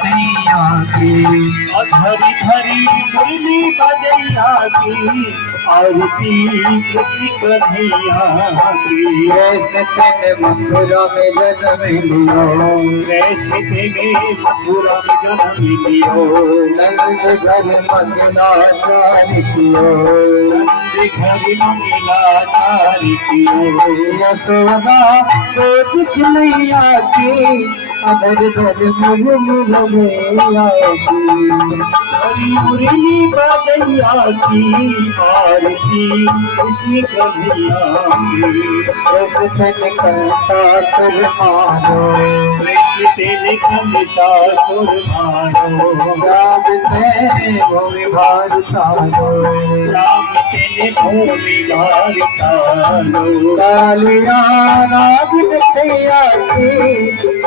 कन्हैया की। धरी धरी मुरली बजैया की आरती कृष्ण कन्हैया की। कृष्ण तेने मथुरा में जन्म लियो, कृष्ण तेने मथुरा में जन्म लियो। नंद घर मंगलाचारी कियो, नंद घर मंगलाचारी कियो। यशोदा गोद कन्हैया की, अधर धर मुरली हरी मुरली बजैया की आरती कृष्ण कन्हैया की। कृष्ण तेने कंता सुर मानो, कृष्ण तेने कंता सुर मानो। राम तेने भूमि भार तारो, राम तेने भूमि भार तारो। कालिया नाग कन्हैया की,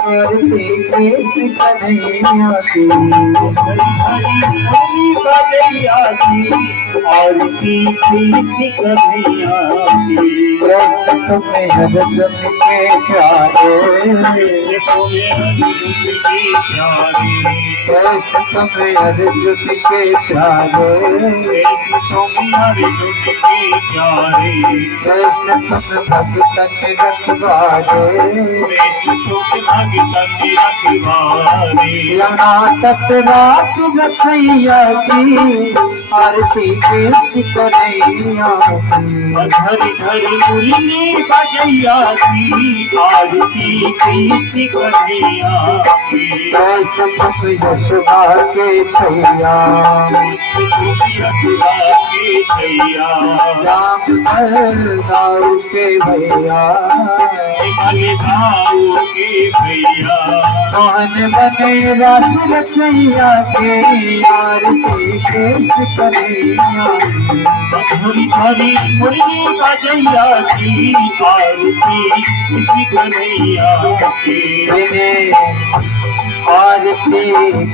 आरती कृष्ण कन्हैया की। हरी हरी मुरली बजैया की आरती कृष्ण कन्हैया की। कृष्ण तुम्हें अर्जुन के प्यारे, कृष्ण तुम्हें अर्जुन के प्यारे। कृष्ण तुम्हें अर्जुन के प्यारे, कृष्ण तुम्हें अर्जुन के प्यारे। कृष्ण तुम भक्तन के रखवारे, कृष्ण तुम भगतन के रखवारे। यमुना तट रास रखैया की, आरती कृष्ण कन्हैया की। धरी धरी मुरली बजैया की आरती कृष्ण कन्हैया की। कृष्ण तुम यशोदा के छैया, कृष्ण तुम यशोदा के छैया। राम दाऊ के भैया, दाऊ के भैया। मोहन बने रास रचैया के, आरती कृष्ण कन्हैया की। धरी धरी मुरली बजैया की आरती कृष्ण कन्हैया की। आरती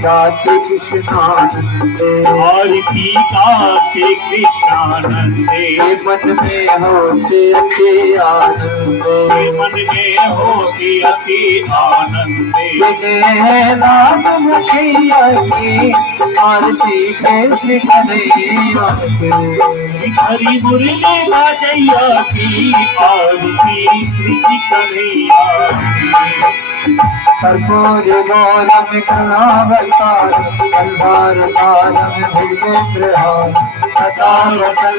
कार्तिक कृष्णानंदे, आरती कार्तिक कृष्णानंदे। मन में होते अति आनंदे, मन में होती अति आनंदे। नाम रखैया की, आरती कृष्ण कन्हैया की। हरी मुरली बजैया की आरती कृष्ण कन्हैया की। कर्पूर गौरम करुणावतार, कल्हार दारम भुजेन्द्रहार, सदा वदन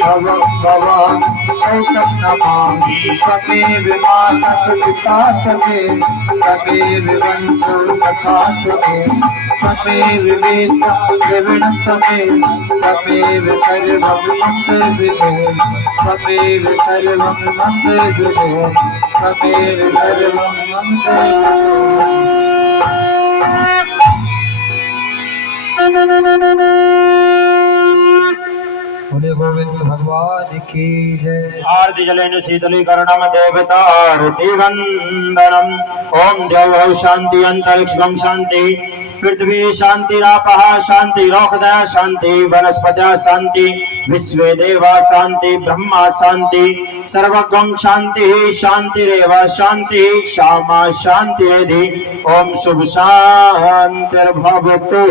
भवं भवां शैतं नमामि। त्वमेव माता पिता त्वमेव, त्वमेव बन्धु सखा त्वमेव, त्वमेव वेत्ता द्रविणं त्वमेव, त्वमेव सर्वं मम विभो, त्वमेव सर्वं मम विभो, त्वमेव सर्वं मम विभो। बोले गोविंद भगवान की जय। आरती जलेन शीतलीकरणम देवतारति वंदनम। ओम देवौ शांति अंतरिक्षं शांति पृथ्वी शांतिरापः शांतिरोषधयः शांति वनस्पतयः शांति विश्वे देवा शांति ब्रह्मा शांति सर्वगं शांतिः शांतिरेव शांतिः क्षमा शांतिरेधि। ओम शुभ शांतिर्भवतु।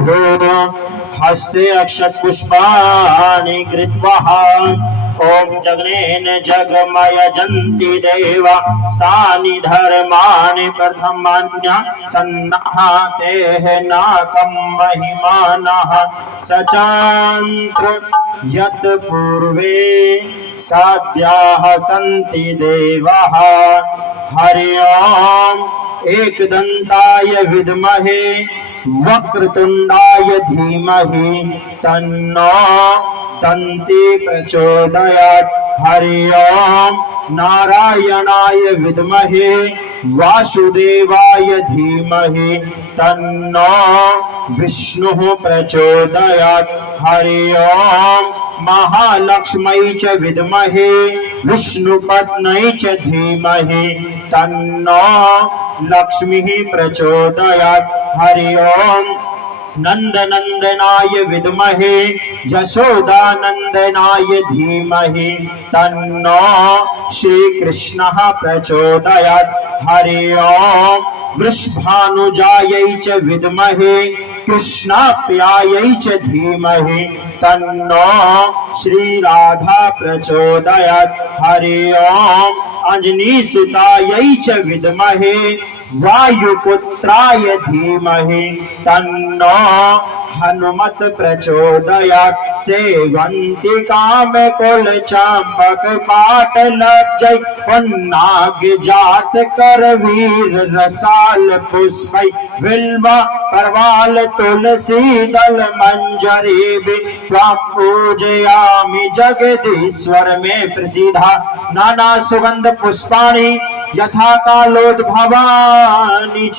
हस्ते अक्षत पुष्पाणि कृत्वा ओम जगनेन जगमयजन्ति देवा स्थानि धर्माणि प्रथमान्य सन्नातेः नाकं महिमानः सचान्त्र यत् पूर्वे साध्याः सन्ति देवाः। हरि ओम एकदन्ताय विद्महे वक्रतुंडाय धीमहि तन्नो दन्ति प्रचोदयात्। हरि ओम नारायणाय विद्महे वासुदेवाय धीमहि तन्नो विष्णुः प्रचोदयात्। हरि ओम महालक्ष्म्यै च विद्महे विष्णुपत्न्यै च धीमहि तन्नो लक्ष्मीः प्रचोदयात्। हरि ओम नंदनंदनाय विद्महे यशोदानंदनाय धीमहि तन्नो श्रीकृष्णः प्रचोदयात्। हरि ओम। वृषभानुजायै च विद्महे कृष्णाप्यायै च धीमहि तन्नो श्रीराधा प्रचोदयात्। हरि ओम। अंजनीसुतायै च विद्महे वायुपुत्राय धीमहि तन्नो हनुमत प्रचोदयात्। सेवन्ति काम कुल चांपक पाट लज्जै पन्नाग जात कर वीर रसाल पुष्पै बिल्वा परवाल तुलसी दल मंजरी त्वां पूजयामि जगदीश्वर में प्रसीदा। नाना सुगंध पुष्पाणि यथा कालोद्भवानि च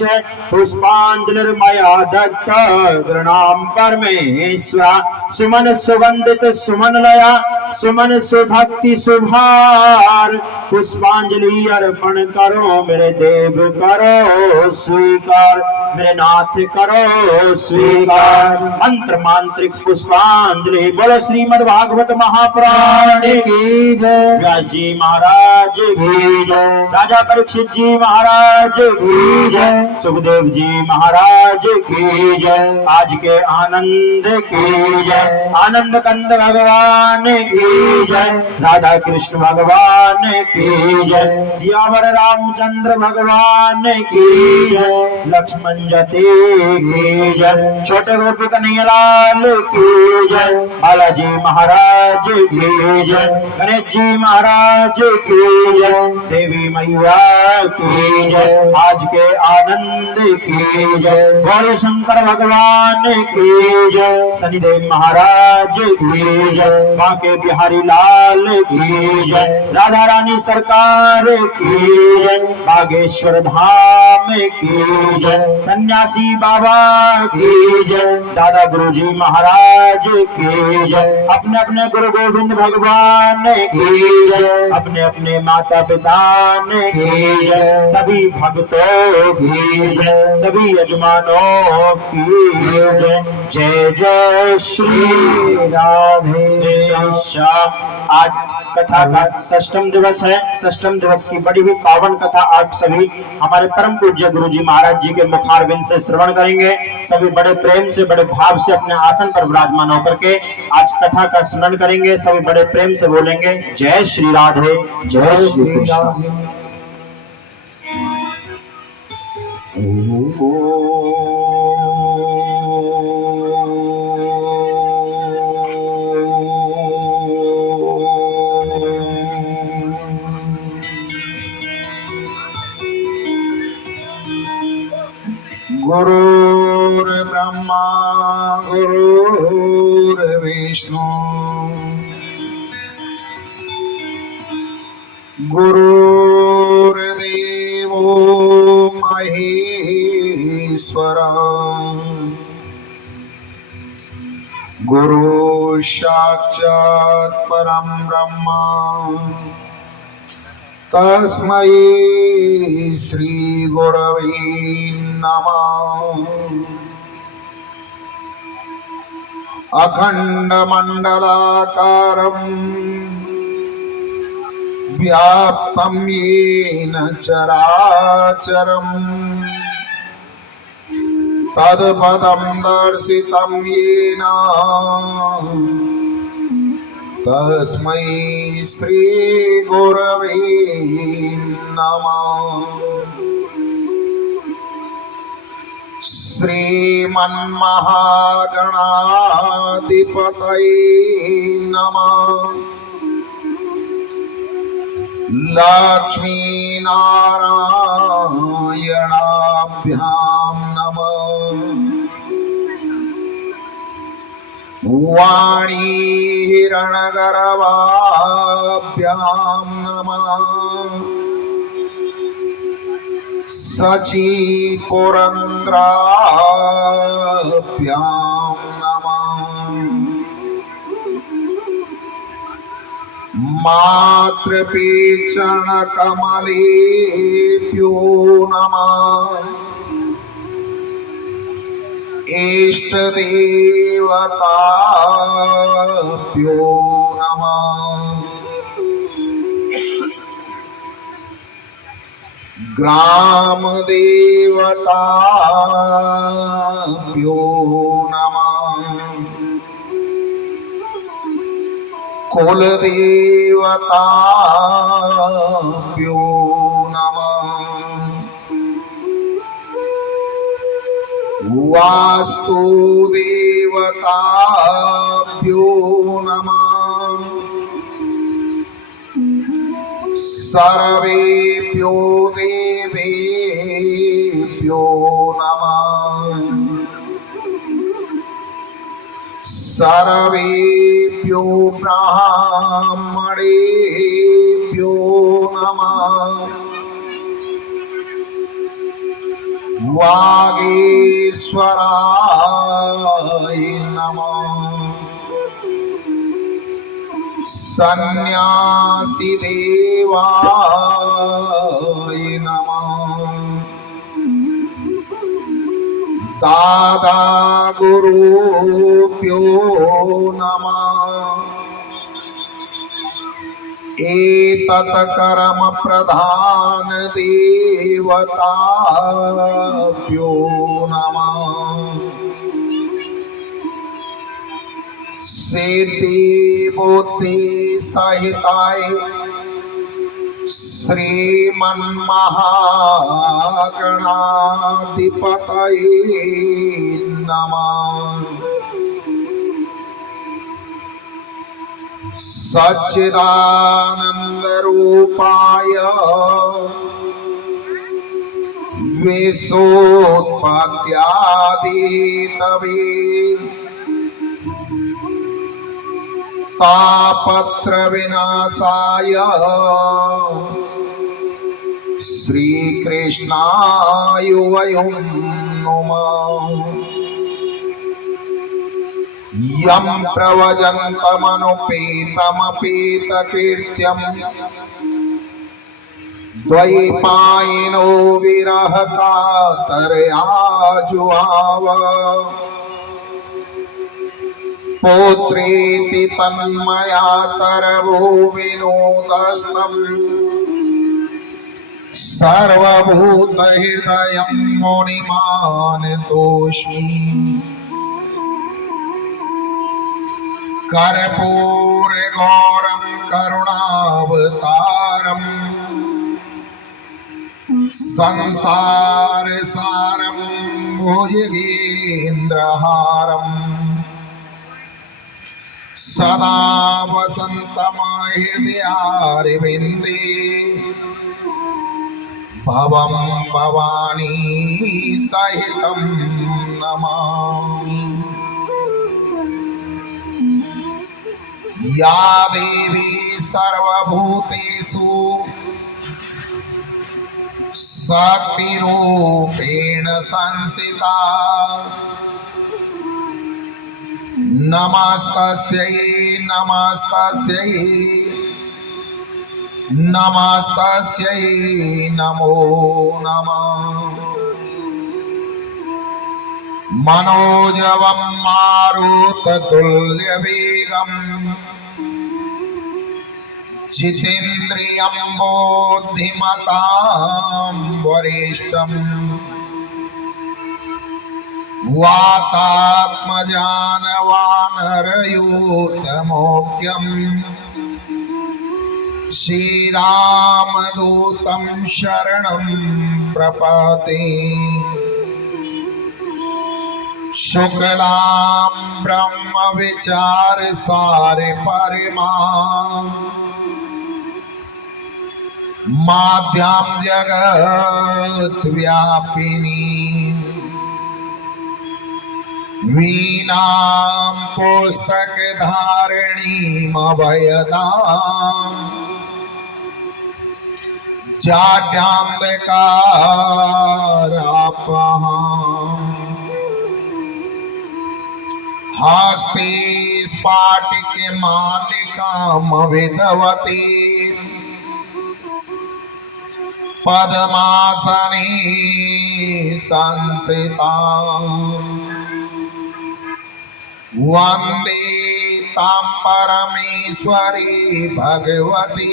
पुष्पांजलिर्मया दत्ता गृणाम परमेश्वर। सुमन सुगंधित सुमन लया सुमन सुभक्ति सुभार पुष्पांजलि अर्पण करो मेरे देव करो स्वीकार। मेरे नाथ करो स्वीकार। मंत्र मांत्रिक पुष्पांजलि। बोलो श्रीमद् भागवत महापुराण की जय। व्यास जी महाराज की जय। राजा परीक्षित जी महाराज की जय। सुखदेव जी महाराज की जय। आज के आनंद की जय। आनंद कंद भगवान की जय। राधा कृष्ण भगवान की जय। सियावर रामचंद्र भगवान की जय। लक्ष्मण जती की जय। छोटे गोपी कन्हैया लाल की जय। बालाजी महाराज की जय। गणेश जी महाराज की जय। देवी मैया की जय। आज के आनंद की जय। गौरी शंकर भगवान की जय। शनिदेव महाराज की जय। बांके बिहारी लाल की जय। राधा रानी सरकार की जय। बागेश्वर धाम की जय। सन्यासी बाबा की जय। दादा गुरुजी महाराज की जय। अपने अपने गुरु गोविंद भगवान की जय। अपने अपने माता पिता की जय। सभी भक्तों की जय। सभी यजमानों की जय। जय जय श्री राधे श्याम। आज कथा का षष्ठम दिवस है। षष्ठम दिवस की बड़ी ही पावन कथा आप सभी हमारे परम पूज्य गुरु जी महाराज जी के मुखारविंद से श्रवण करेंगे। सभी बड़े प्रेम से बड़े भाव से अपने आसन पर विराजमान होकर के आज कथा का स्मरण करेंगे। सभी बड़े प्रेम से बोलेंगे जय श्री राधे जय श्री कृष्ण। गुरुर्ब्रह्मा गुरुर्विष्णु गुरुर्देवो महेश्वरा गुरु साक्षात् परम ब्रह्म तस्मै श्री गुरवे नमः। अखंड मंडलाकारं व्याप्तं येन चराचरं तत्पदं दर्शितं येन तस्मै श्री गुरवे नमः। श्रीमन्महागणाधिपतये नमः। लक्ष्मीनारायणाभ्यां नमः। वाणी हिरण्यगर्भाभ्यां नमः। सची पुरंद्राभ्यां नमः। मातृपेचणकमलेभ्यो नमः। इष्ट देवताभ्यो नमः। ग्राम देवताभ्यो नमः। कुल देवताभ्यो नमः। वास्तु देवताभ्यो नमः। सर्वेभ्यो देवेभ्यो नमः। सर्वेभ्यो ब्राह्मणेभ्यो नमः। वागीश्वराय नमः। सन्यासी देवाय नमः। दादा गुरुभ्यो नमः। एतत् कर्म प्रधान देवताभ्यो नमः। सिद्धि बुद्धि सहिताय श्रीमन्महागणाधिपतये नमः। सच्चिदानंद रूपाय विश्वोत्पत्त्यादितवे तापत्र विनाशाय श्रीकृष्णाय वयं नमः। यं प्रव्रजन्तमनुपेतमपेतकीर्त्यं द्वैपायनो विरह कातरया जुहाव। पौत्रेति तन्मया तरवो विनोदस्तम् सर्वभूतहृदयं मुनिमानतोऽस्मि। कर्पूरगौरं करुणावतारम् संसारसारं भुजगेन्द्रहारम् सदा वसन्तमहृदयारविन्दे भवं भवानी सहितं नमामि। या देवी सर्वभूतेषु शक्तिरूपेण संस्थिता नमस्तस्यै नमस्तस्यै नमस्तस्यै नमो नमः। मनोजवं मारुततुल्यवेगं जितेन्द्रियं बुद्धिमतां वरिष्ठम् वातात्मजानवानरयूतमोक्यम् श्रीरामदूतं शरणं प्रपद्ये। शुक्लां ब्रह्मविचारसारे परिमां माद्यां जगद्व्यापिनी वीणां पुस्तकधारिणीमभयदाम् जाड्यान्धकारापहाम् हस्ते स्फाटिकमालिकामविधवती पद्मासने संस्थिता वंदे तां परमेश्वरी भगवती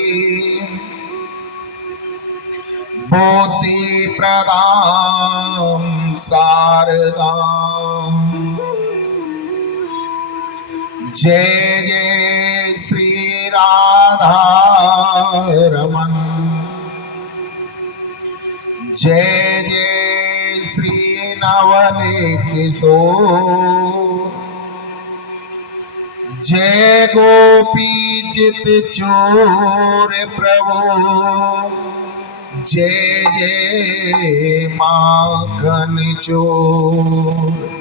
बुद्धि प्रदां शारदां। जय जय श्री राधा रमण, जय जय श्री नवल किशोर, जय गोपी चित चोर प्रभु, जय जय माखन चोर।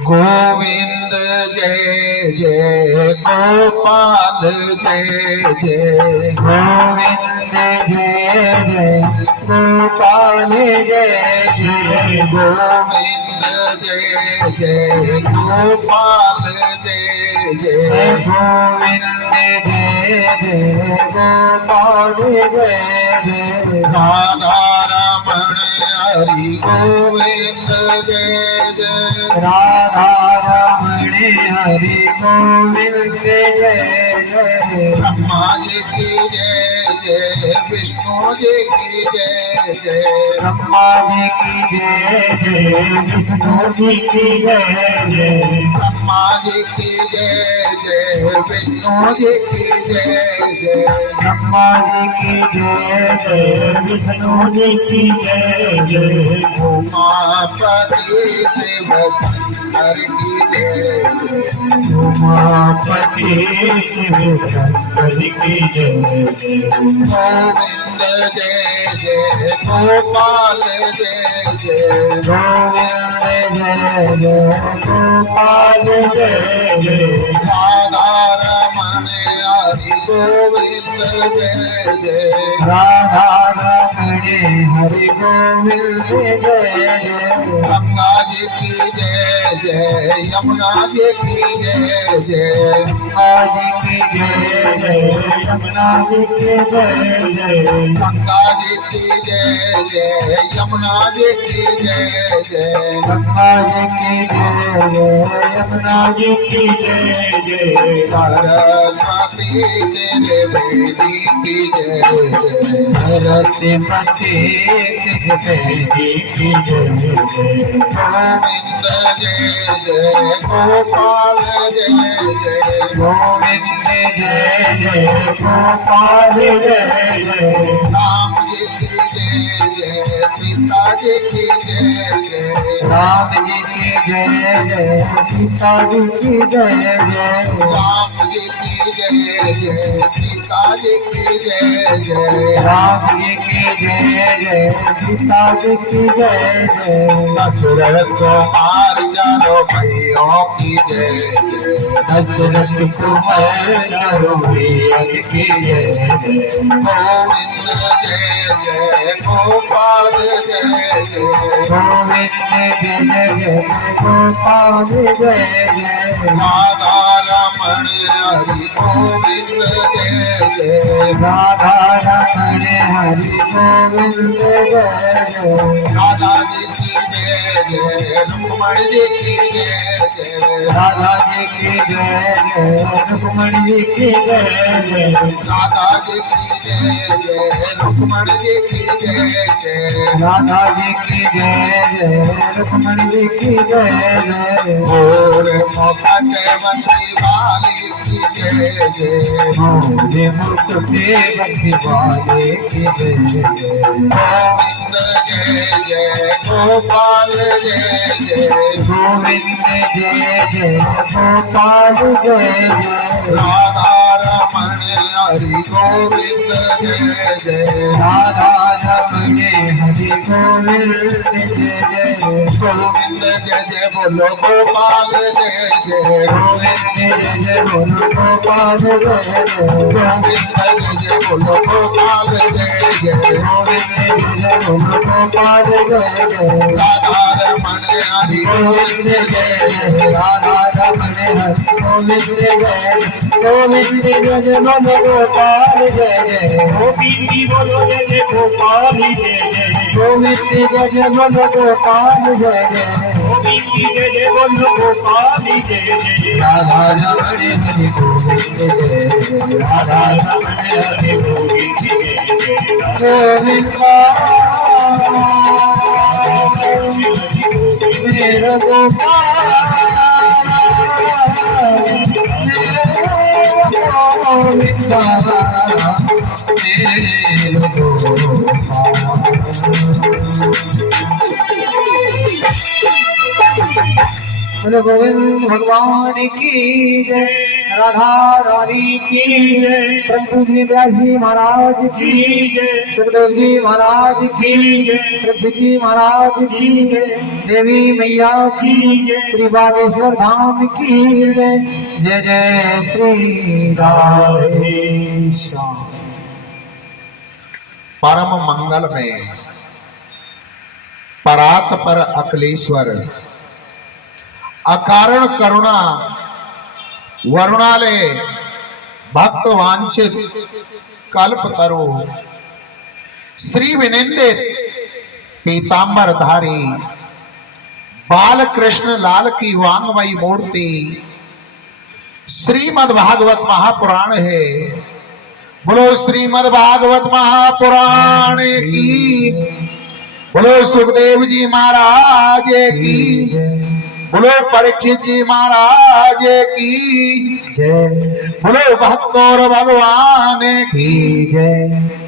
गोविंद जय जय गोपाल जय जय गोविंद जय जय गोपाल जय जय गोविंद जय जय गोपाल जय जय गोविंद जय जय गोपाल जय जय राधा रमण हरि गोविंद जय जय राधा रमण हरि गोविंद जय जय ब्रह्मा जी की जय जय विष्णु जी की जय जय ब्रह्मा जी की जय जय विष्णु जी की जय जय ब्रह्मा जी की जय जय विष्णु जी की जय जय ब्रह्मा जी की जय जय विष्णु जी की जय जय उमापति शिवशंकर की जय जय उमापति शिवशंकर की जय जय गोविंद जय जय गोपाल जय जय गोविंद जय जय गोपाल जय जय राधा रमण हरि गोविंद जय जय राधा रमण हरि गोविंद जय जय गंगा जी की जय जय यमुना जी की जय जय गंगा जी की जय जय यमुना जी की जय जय गंगा जी की जय जय यमुना जी की जय जय गंगा जी की जय जय यमुना जी की जय जय सरस्वती तेरे बेटी की जय जय सरस्वती देवी की जय जय गोविंद जय जय गोपाल जय जय गोविंद जय जय गोपाल जय जय राम जी की जय जय सीता जी की जय जय राम जी की जय जय सीता जी की जय जय राम जी की जय जय सीता जी की जय जय राम जी की जय जय सीता जी की जय जय दशरथ कुमार चारों भाइयों की जय जय दशरथ कुमार चारों भैया की जय जय गोविंद जय जय गोपाल जय जय गोविंद जय जय गोपाल जय जय राधा रमण हरि गोविंद जय जय राधा रमण हरि गोविंद जय जय राधा जी की जय जय रुक्मण जी की जय जय राधा जी की जय जय रुक्मण जी की जय जय राधा जी की जय जय रुक्मण जी की जय जय राधा जी की जय जय रुक्मण जी की जय जय और मुकुट बंसी वाली की जय जय मोरे मुकुटे बंसी वाले की जय जय गोविंद जय जय गोपाल जय जय गोविंद जय जय गोपाल जय जय राधा रमण हरि गोविंद जय जय राधा रमण हरि गोविंद जय जय गोविंद जय जय बोलो गोपाल जय जय गोविंद जय जय बोलो गोपाल जय जय गोविंद जय जय बोलो गोपाल जय जय गोविंद जय जय बोलो गोपाल जय जय राधा रमण हरि गोविंद जय जय राधा रमण हरि गोविंद जय गोविंद जय जय बोलो गोपाल जय जय गोविंदी बोलो जय जय गोपाल जय जय गोविंद जय जय बोलो गोपाल जय जय गोविंद की जय जय बोलो गोपाल जय जय राधा रमण हरि गोविंद जय जय राधा रमण हरे गोविंद जय जय गोविंद मेरा गोपाल गोविंद मेरा बोलो गोविंद भगवान की जय राधा रानी की जय प्रभु जी व्यास जी महाराज की जय सुखदेव जी महाराज की जय परीक्षित जी महाराज की जय देवी मैया की जय श्री बागेश्वर धाम की जय जय जय श्री राधे श्याम। परम मंगल में परात पर अकलेश्वर अकारण करुणा वरुणालय भक्त वांछित कल्प तरु श्री विनिंदित पीतांबर धारी बाल कृष्ण लाल की वांगमयी मूर्ति श्रीमद् भागवत महापुराण है। बोलो श्रीमद् भागवत महापुराण की, बोलो सुखदेव जी महाराज की, बोलो परीक्षित जी महाराज की जय बोलो भक्तों भगवान की जय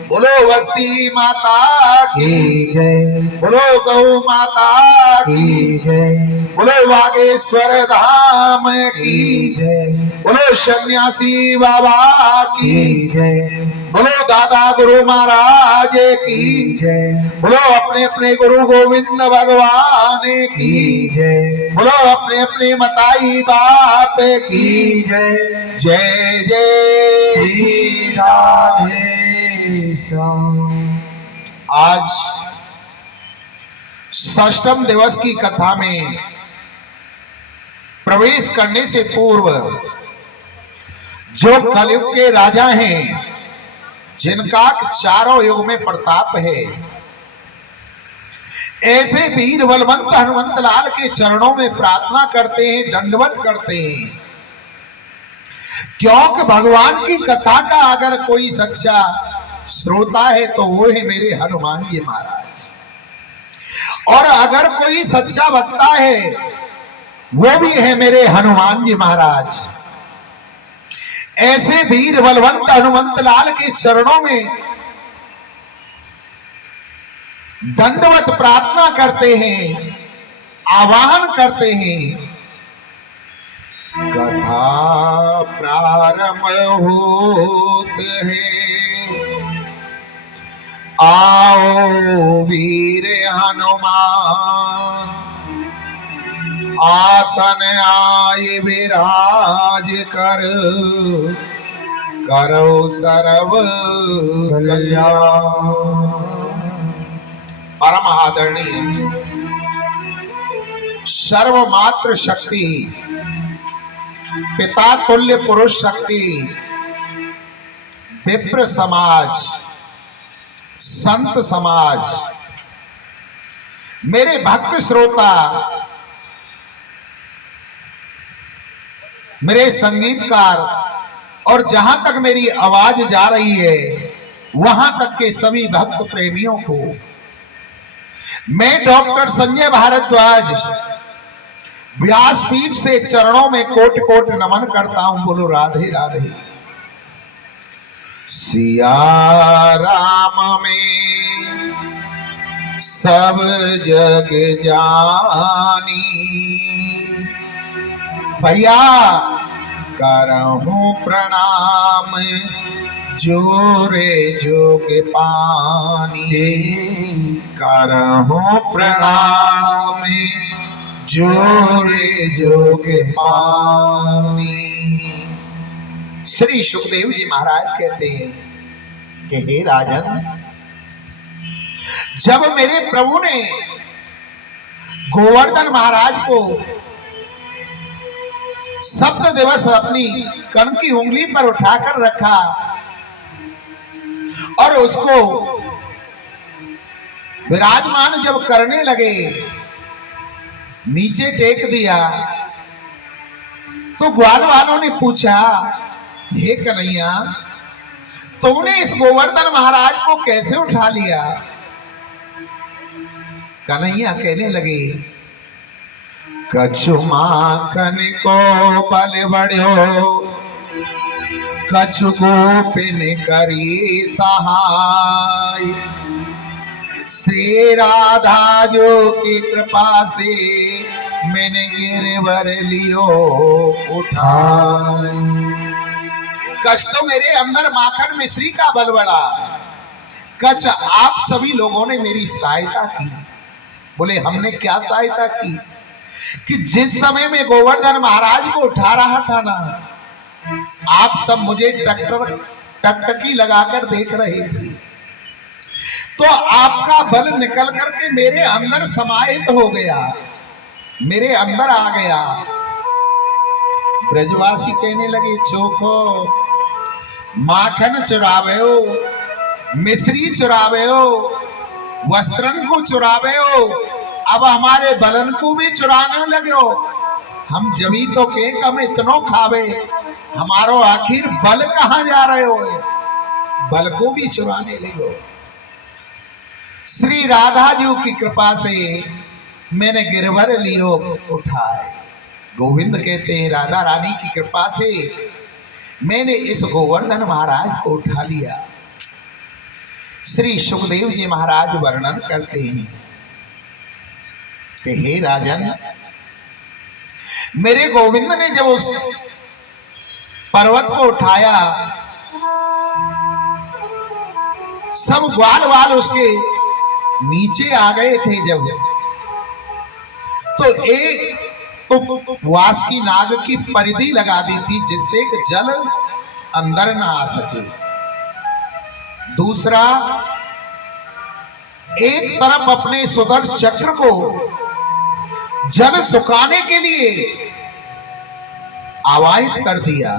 बोलो वस्ती माता की जय बोलो गौ माता की जय बोलो बागेश्वर धाम की जय बोलो सन्यासी बाबा की जय बोलो दादा गुरु महाराज की जय बोलो अपने अपने गुरु गोविंद भगवान की जय बोलो अपने अपने मताई बाप की जय जय जय श्री राधे श्याम। आज षष्ठम दिवस की कथा में प्रवेश करने से पूर्व जो कलयुग के राजा हैं, जिनका चारों युग में प्रताप है, ऐसे वीर बलवंत हनुमंत लाल के चरणों में प्रार्थना करते हैं, दंडवत करते हैं, क्योंकि भगवान की कथा का अगर कोई सच्चा श्रोता है तो वो है मेरे हनुमान जी महाराज, और अगर कोई सच्चा वक्ता है वो भी है मेरे हनुमान जी महाराज। ऐसे वीर बलवंत हनुमंत लाल के चरणों में दंडवत प्रार्थना करते हैं, आवाहन करते हैं। कथा प्रारंभ होत है, आओ वीर हनुमान, आसन आए विराज कर, करो सर्व कल्याण। परम आदरणीय सर्वमात्र शक्ति, पिता तुल्य पुरुष शक्ति, विप्र समाज, संत समाज, मेरे भक्त श्रोता, मेरे संगीतकार, और जहां तक मेरी आवाज जा रही है वहां तक के सभी भक्त प्रेमियों को मैं डॉक्टर संजय भारद्वाज व्यासपीठ से चरणों में कोट कोट नमन करता हूं। बोलो राधे राधे। सिया राम में सब जग जानी, भैया करहूं प्रणाम जोरे जोग पानी, करहूं प्रणाम जोरे जोग पानी। श्री सुखदेव जी महाराज कहते हैं कि हे राजन, जब मेरे प्रभु ने गोवर्धन महाराज को 7 दिवस अपनी कण की उंगली पर उठाकर रखा और उसको विराजमान जब करने लगे, नीचे टेक दिया, तो ग्वाल वालों ने पूछा, हे कन्हैया, तुमने इस गोवर्धन महाराज को कैसे उठा लिया? कन्हैया कहने लगे, कछु माखन को बल बढ़ो, कछु गोपिन करी सहाय, श्री राधा जो की कृपा से मैंने गिरवर लियो उठाए। कछ तो मेरे अंदर माखन मिश्री का बल बढ़ा, कछ आप सभी लोगों ने मेरी सहायता की। बोले, हमने क्या सहायता की? कि जिस समय में गोवर्धन महाराज को उठा रहा था ना, आप सब मुझे टकटकी लगाकर देख रहे थे, तो आपका बल निकल करके मेरे अंदर समाहित हो गया, मेरे अंदर आ गया। ब्रजवासी कहने लगे, चोखो, माखन चुरावे हो, मिश्री चुरावे हो, वस्त्रन को चुरावे हो, अब हमारे बलन को भी चुराने लगे हो। हम जमी तो के कम इतनो खावे, हमारो आखिर बल कहां जा रहे हो? बल को भी चुराने लगे हो। श्री राधा जी की कृपा से मैंने गिरवर लियो उठाए। गोविंद कहते हैं, राधा रानी की कृपा से मैंने इस गोवर्धन महाराज को उठा लिया। श्री सुखदेव जी महाराज वर्णन करते हैं कि हे राजन, मेरे गोविंद ने जब उस पर्वत को उठाया, सब ग्वाल वाल उसके नीचे आ गए थे। जब तो एक तो वास की नाग की परिधि लगा दी थी, जिससे कि जल अंदर ना आ सके। दूसरा, एक तरफ अपने सुदर्शन चक्र को जल सुखाने के लिए आवाहित कर दिया,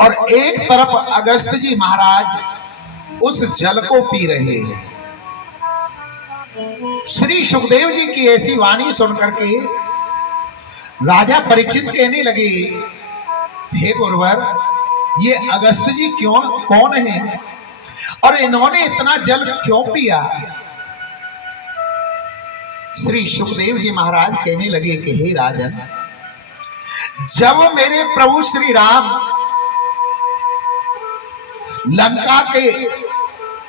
और एक तरफ अगस्त जी महाराज उस जल को पी रहे हैं। श्री सुखदेव जी की ऐसी वाणी सुनकर के राजा परीक्षित कहने लगे, हे गुरुवर, ये अगस्त जी कौन है और इन्होंने इतना जल क्यों पिया? श्री सुखदेव जी महाराज कहने लगे कि हे राजन, जब मेरे प्रभु श्री राम लंका के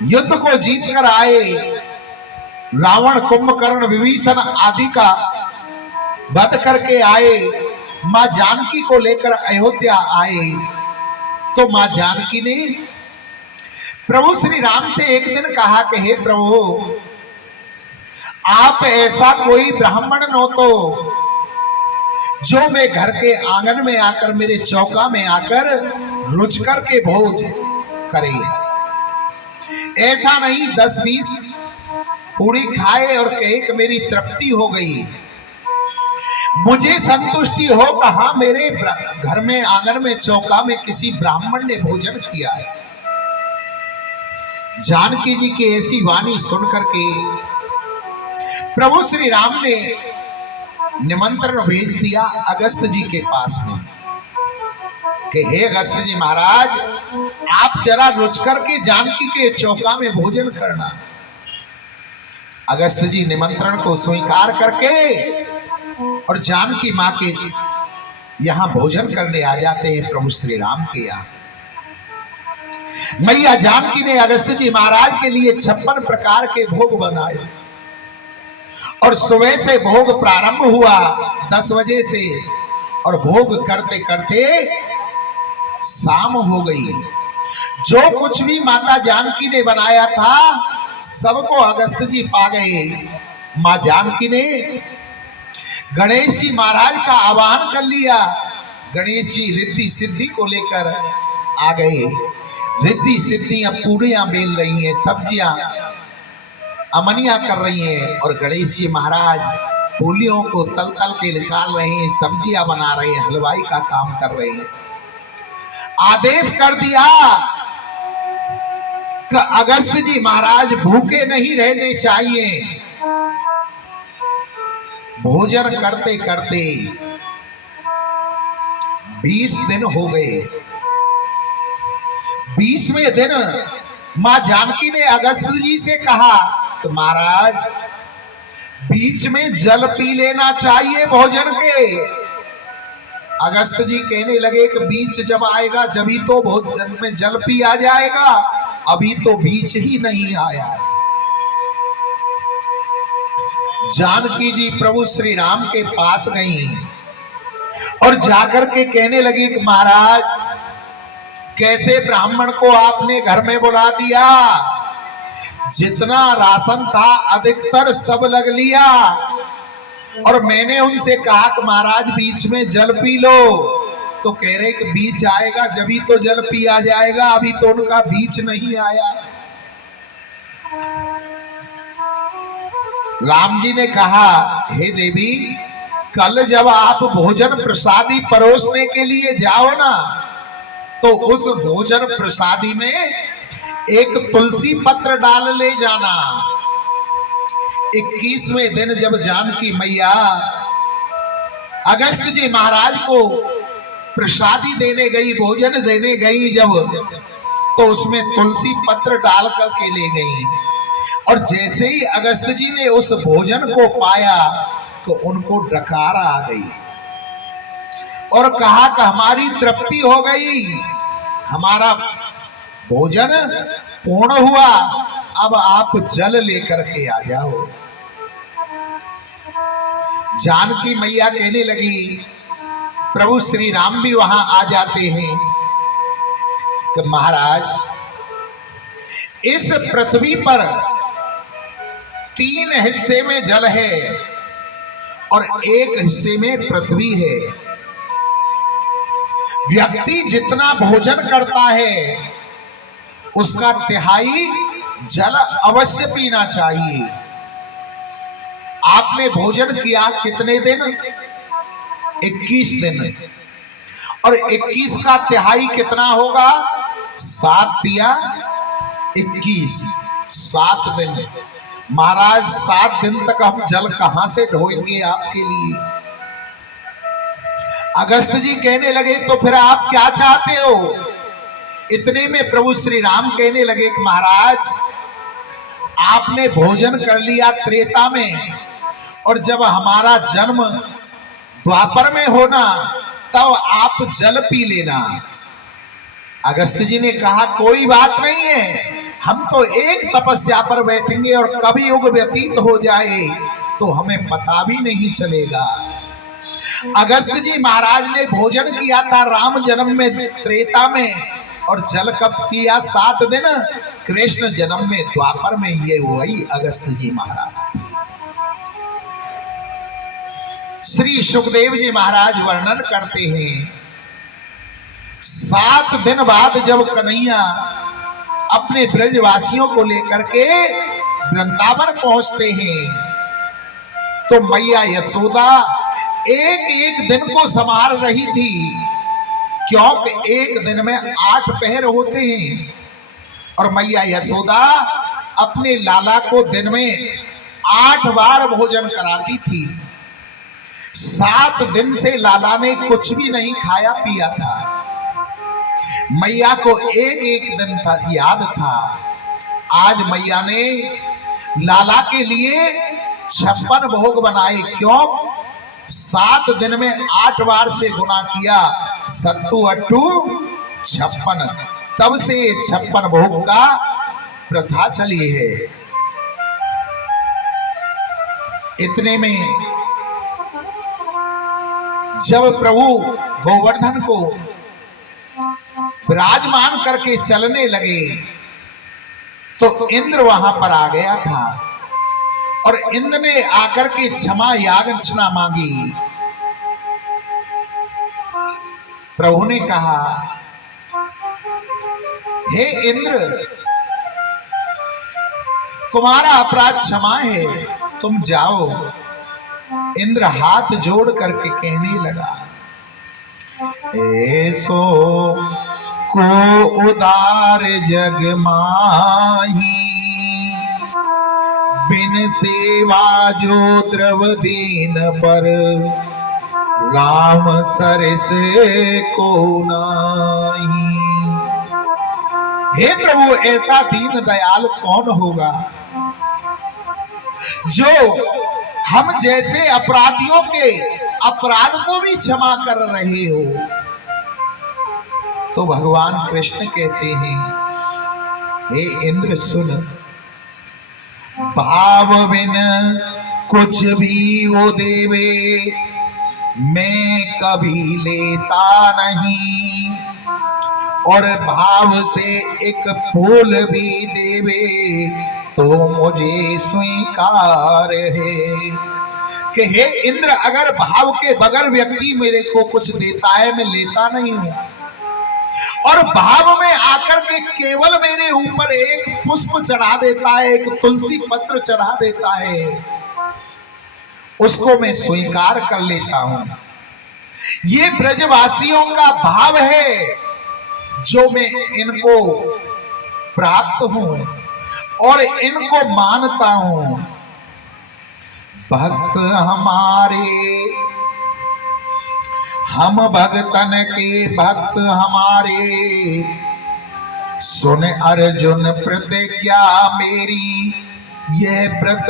युद्ध को जीत कर आए, रावण, कुंभकर्ण, विभीषण आदि का वध करके आए, मां जानकी को लेकर अयोध्या आए, तो मां जानकी ने प्रभु श्री राम से एक दिन कहा कि हे प्रभु, आप ऐसा कोई ब्राह्मण न हो तो जो मैं घर के आंगन में आकर, मेरे चौका में आकर रुच करके भोज करे। ऐसा नहीं 10-20 पूरी खाए और कहे कि मेरी तृप्ति हो गई। मुझे संतुष्टि हो कहा मेरे घर में आंगन में चौका में किसी ब्राह्मण ने भोजन किया है। जानकी जी की ऐसी वाणी सुनकर के प्रभु श्री राम ने निमंत्रण भेज दिया अगस्त जी के पास में कि हे अगस्त जी महाराज, आप जरा रुच करके जानकी के चौका में भोजन करना। अगस्त जी निमंत्रण को स्वीकार करके और जानकी मां के यहां भोजन करने आ जाते हैं प्रभु श्री राम के यहाँ। मैया जानकी ने अगस्त जी महाराज के लिए 56 प्रकार के भोग बनाए और सुबह से भोग प्रारंभ हुआ 10 बजे से, और भोग करते करते शाम हो गई। जो कुछ भी माता जानकी ने बनाया था सबको अगस्त जी पा गए। मां जानकी ने गणेश जी महाराज का आवाहन कर लिया। गणेश जी रिद्धि सिद्धि को लेकर आ गए। रिद्धि सिद्धि अब पूड़ियां बेल रही हैं, सब्जियां अमनिया कर रही हैं, और गणेश जी महाराज पूलियों को तल तल के निकाल रहे हैं, सब्जियां बना रहे हैं, हलवाई का काम कर रहे हैं। आदेश कर दिया कि अगस्त जी महाराज भूखे नहीं रहने चाहिए। भोजन करते करते 20 दिन हो गए। 20वें दिन मां जानकी ने अगस्त जी से कहा कि महाराज बीच में जल पी लेना चाहिए भोजन के। अगस्त जी कहने लगे कि बीच जब आएगा जभी तो भोजन में जल पी आ जाएगा, अभी तो बीच ही नहीं आया। जानकी जी प्रभु श्री राम के पास गई और जाकर के कहने लगी कि महाराज कैसे ब्राह्मण को आपने घर में बुला दिया, जितना राशन था अधिकतर सब लग लिया, और मैंने उनसे कहा कि महाराज बीच में जल पी लो, तो कह रहे कि बीच आएगा जभी तो जल पिया जाएगा, अभी तो उनका बीच नहीं आया। राम जी ने कहा हे देवी, कल जब आप भोजन प्रसादी परोसने के लिए जाओ ना, तो उस भोजन प्रसादी में एक तुलसी पत्र डाल ले जाना। 21वें दिन जब जानकी मैया अगस्त जी महाराज को प्रसादी देने गई, भोजन देने गई जब, तो उसमें तुलसी पत्र डाल करके ले गई। और जैसे ही अगस्त जी ने उस भोजन को पाया तो उनको डकार आ गई और कहा कि हमारी तृप्ति हो गई, हमारा भोजन पूर्ण हुआ, अब आप जल लेकर के आ जाओ। जानकी मैया कहने लगी, प्रभु श्री राम भी वहां आ जाते हैं कि महाराज इस पृथ्वी पर 3 हिस्से में जल है और 1 हिस्से में पृथ्वी है। व्यक्ति जितना भोजन करता है उसका 1/3 जल अवश्य पीना चाहिए। आपने भोजन किया कितने दिन? 21 दिन। और 21 का 1/3 कितना होगा? 7 पिया 21, 7 दिन। महाराज 7 दिन तक हम जल कहां से ढोएंगे आपके लिए? अगस्त जी कहने लगे तो फिर आप क्या चाहते हो? इतने में प्रभु श्री राम कहने लगे कि महाराज आपने भोजन कर लिया त्रेता में, और जब हमारा जन्म द्वापर में होना तब आप जल पी लेना। अगस्त जी ने कहा कोई बात नहीं है, हम तो एक तपस्या पर बैठेंगे और कभी युग व्यतीत हो जाए तो हमें पता भी नहीं चलेगा। अगस्त जी महाराज ने भोजन किया था राम जन्म में त्रेता में, और जल कब पिया? 7 दिन। कृष्ण जन्म में द्वापर में ये वही अगस्त जी महाराज। श्री सुखदेव जी महाराज वर्णन करते हैं 7 दिन बाद जब कन्हैया अपने ब्रजवासियों को लेकर के वृंदावन पहुंचते हैं तो मैया यशोदा एक दिन को संभाल रही थी, क्योंकि एक दिन में 8 पहर होते हैं, और मैया यशोदा अपने लाला को दिन में 8 बार भोजन कराती थी। 7 दिन से लाला ने कुछ भी नहीं खाया पिया था। मैया को एक दिन था याद था, आज मैया ने लाला के लिए 56 भोग बनाए। क्यों? 7 दिन में 8 बार से गुना किया, 7 8 56, तब से 56 भोग का प्रथा चली है। इतने में जब प्रभु गोवर्धन को विराजमान करके चलने लगे तो इंद्र वहां पर आ गया था, और इंद्र ने आकर के क्षमा याचना मांगी। प्रभु ने कहा हे इंद्र, तुम्हारा अपराध क्षमा है, तुम जाओ। इंद्र हाथ जोड़ करके कहने लगा ऐसो को उदार जग माही, बिन सेवा जो द्रव दीन पर, राम सरस को नाही। हे प्रभु, ऐसा दीन दयाल कौन होगा जो हम जैसे अपराधियों के अपराध को भी क्षमा कर रहे हो। तो भगवान कृष्ण कहते हैं, हे इंद्र सुन, भाव बिन कुछ भी वो देवे, मैं कभी लेता नहीं, और भाव से एक फूल भी देवे तो मुझे स्वीकार है। कि हे इंद्र, अगर भाव के बगैर व्यक्ति मेरे को कुछ देता है, मैं लेता नहीं हूं, और भाव में आकर के केवल मेरे ऊपर एक पुष्प चढ़ा देता है, एक तुलसी पत्र चढ़ा देता है, उसको मैं स्वीकार कर लेता हूं। ये ब्रजवासियों का भाव है जो मैं इनको प्राप्त हूं और इनको मानता हूं। भक्त हमारे, हम भक्तन के भक्त हमारे, सुन अर्जुन प्रतिज्ञा मेरी, यह व्रत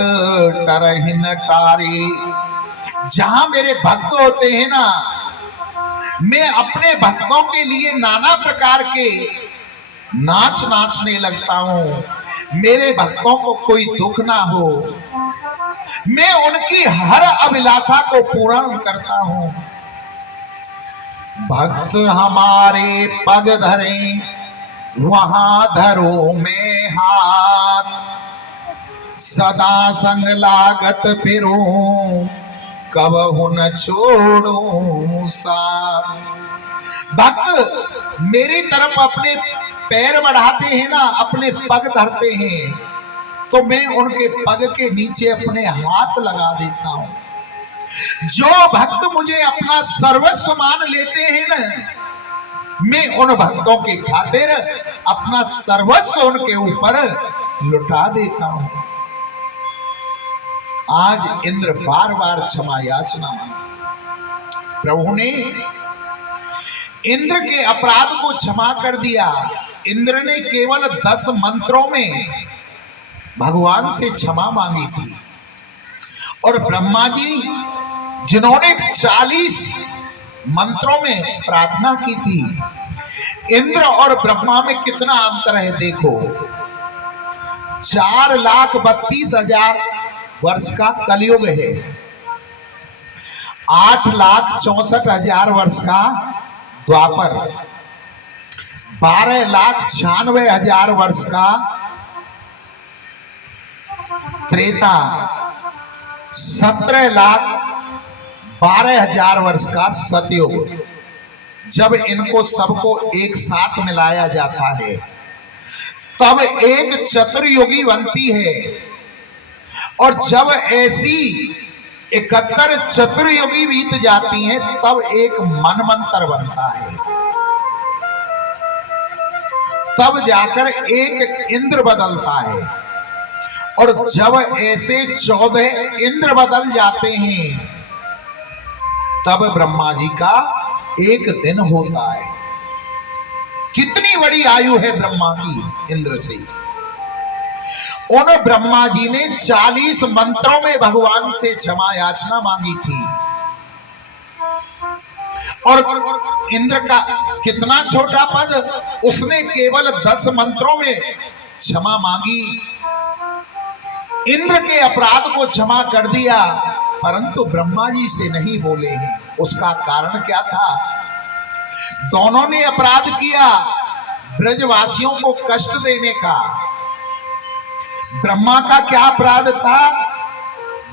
टरहि न टारे। जहां मेरे भक्त होते हैं ना, मैं अपने भक्तों के लिए नाना प्रकार के नाच नाचने लगता हूं। मेरे भक्तों को कोई दुख ना हो, मैं उनकी हर अभिलाषा को पूर्ण करता हूं। भक्त हमारे पग धरे, वहां धरो में हाथ, सदा संग लागत फिरो, कबहु न छोड़ो साथ। भक्त मेरी तरफ अपने पैर बढ़ाते हैं ना, अपने पग धरते हैं, तो मैं उनके पग के नीचे अपने हाथ लगा देता हूं। जो भक्त मुझे अपना सर्वस्व मान लेते हैं ना, मैं उन भक्तों के खातिर अपना सर्वस्व उनके ऊपर लुटा देता हूं। आज इंद्र बार बार क्षमा याचना मांगी। प्रभु ने इंद्र के अपराध को क्षमा कर दिया। इंद्र ने केवल 10 मंत्रों में भगवान से क्षमा मांगी थी, और ब्रह्मा जी जिन्होंने 40 मंत्रों में प्रार्थना की थी, इंद्र और ब्रह्मा में कितना अंतर है देखो। 4,32,000 वर्ष का कलयुग है, 8,64,000 वर्ष का द्वापर, 12,96,000 वर्ष का त्रेता, 17,12,000 वर्ष का सतयुग। जब इनको सबको एक साथ मिलाया जाता है तब एक चतुर्युगी बनती है, और जब ऐसी 71 चतुर्युगी बीत जाती हैं तब एक मनमंत्र बनता है, तब जाकर एक इंद्र बदलता है, और जब ऐसे 14 इंद्र बदल जाते हैं तब ब्रह्मा जी का एक दिन होता है। कितनी बड़ी आयु है ब्रह्मा की इंद्र से। उन ब्रह्मा जी ने 40 मंत्रों में भगवान से क्षमा याचना मांगी थी, और इंद्र का कितना छोटा पद, उसने केवल 10 मंत्रों में क्षमा मांगी, इंद्र के अपराध को क्षमा कर दिया, परंतु ब्रह्मा जी से नहीं बोले हैं। उसका कारण क्या था? दोनों ने अपराध किया, ब्रजवासियों को कष्ट देने का। ब्रह्मा का क्या अपराध था?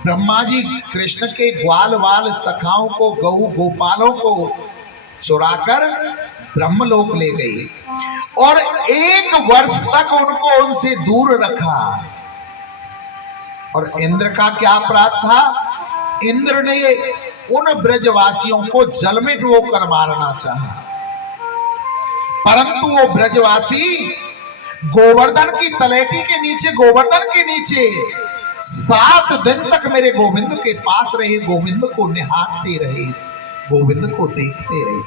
ब्रह्मा जी कृष्ण के ग्वाल वाल सखाओं को, गौ गोपालों को चुराकर ब्रह्मलोक ले गए, और 1 वर्ष तक उनको उनसे दूर रखा। और इंद्र का क्या अपराध था? इंद्र ने उन ब्रजवासियों को जल में डुबोकर मारना चाहा, परंतु वो ब्रजवासी गोवर्धन की तलेटी के नीचे, गोवर्धन के नीचे 7 दिन तक मेरे गोविंद के पास रहे, गोविंद को निहारते रहे, गोविंद को देखते रहे।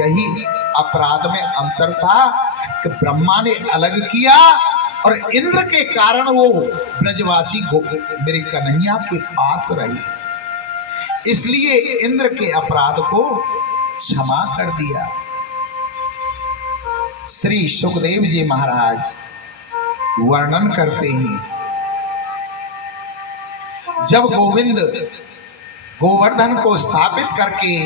यही अपराध में अंतर था कि ब्रह्मा ने अलग किया और इंद्र के कारण वो ब्रजवासी मेरे कन्हैया के पास रहे, इसलिए इंद्र के अपराध को क्षमा कर दिया। श्री सुखदेव जी महाराज वर्णन करते हैं, जब गोविंद गोवर्धन को स्थापित करके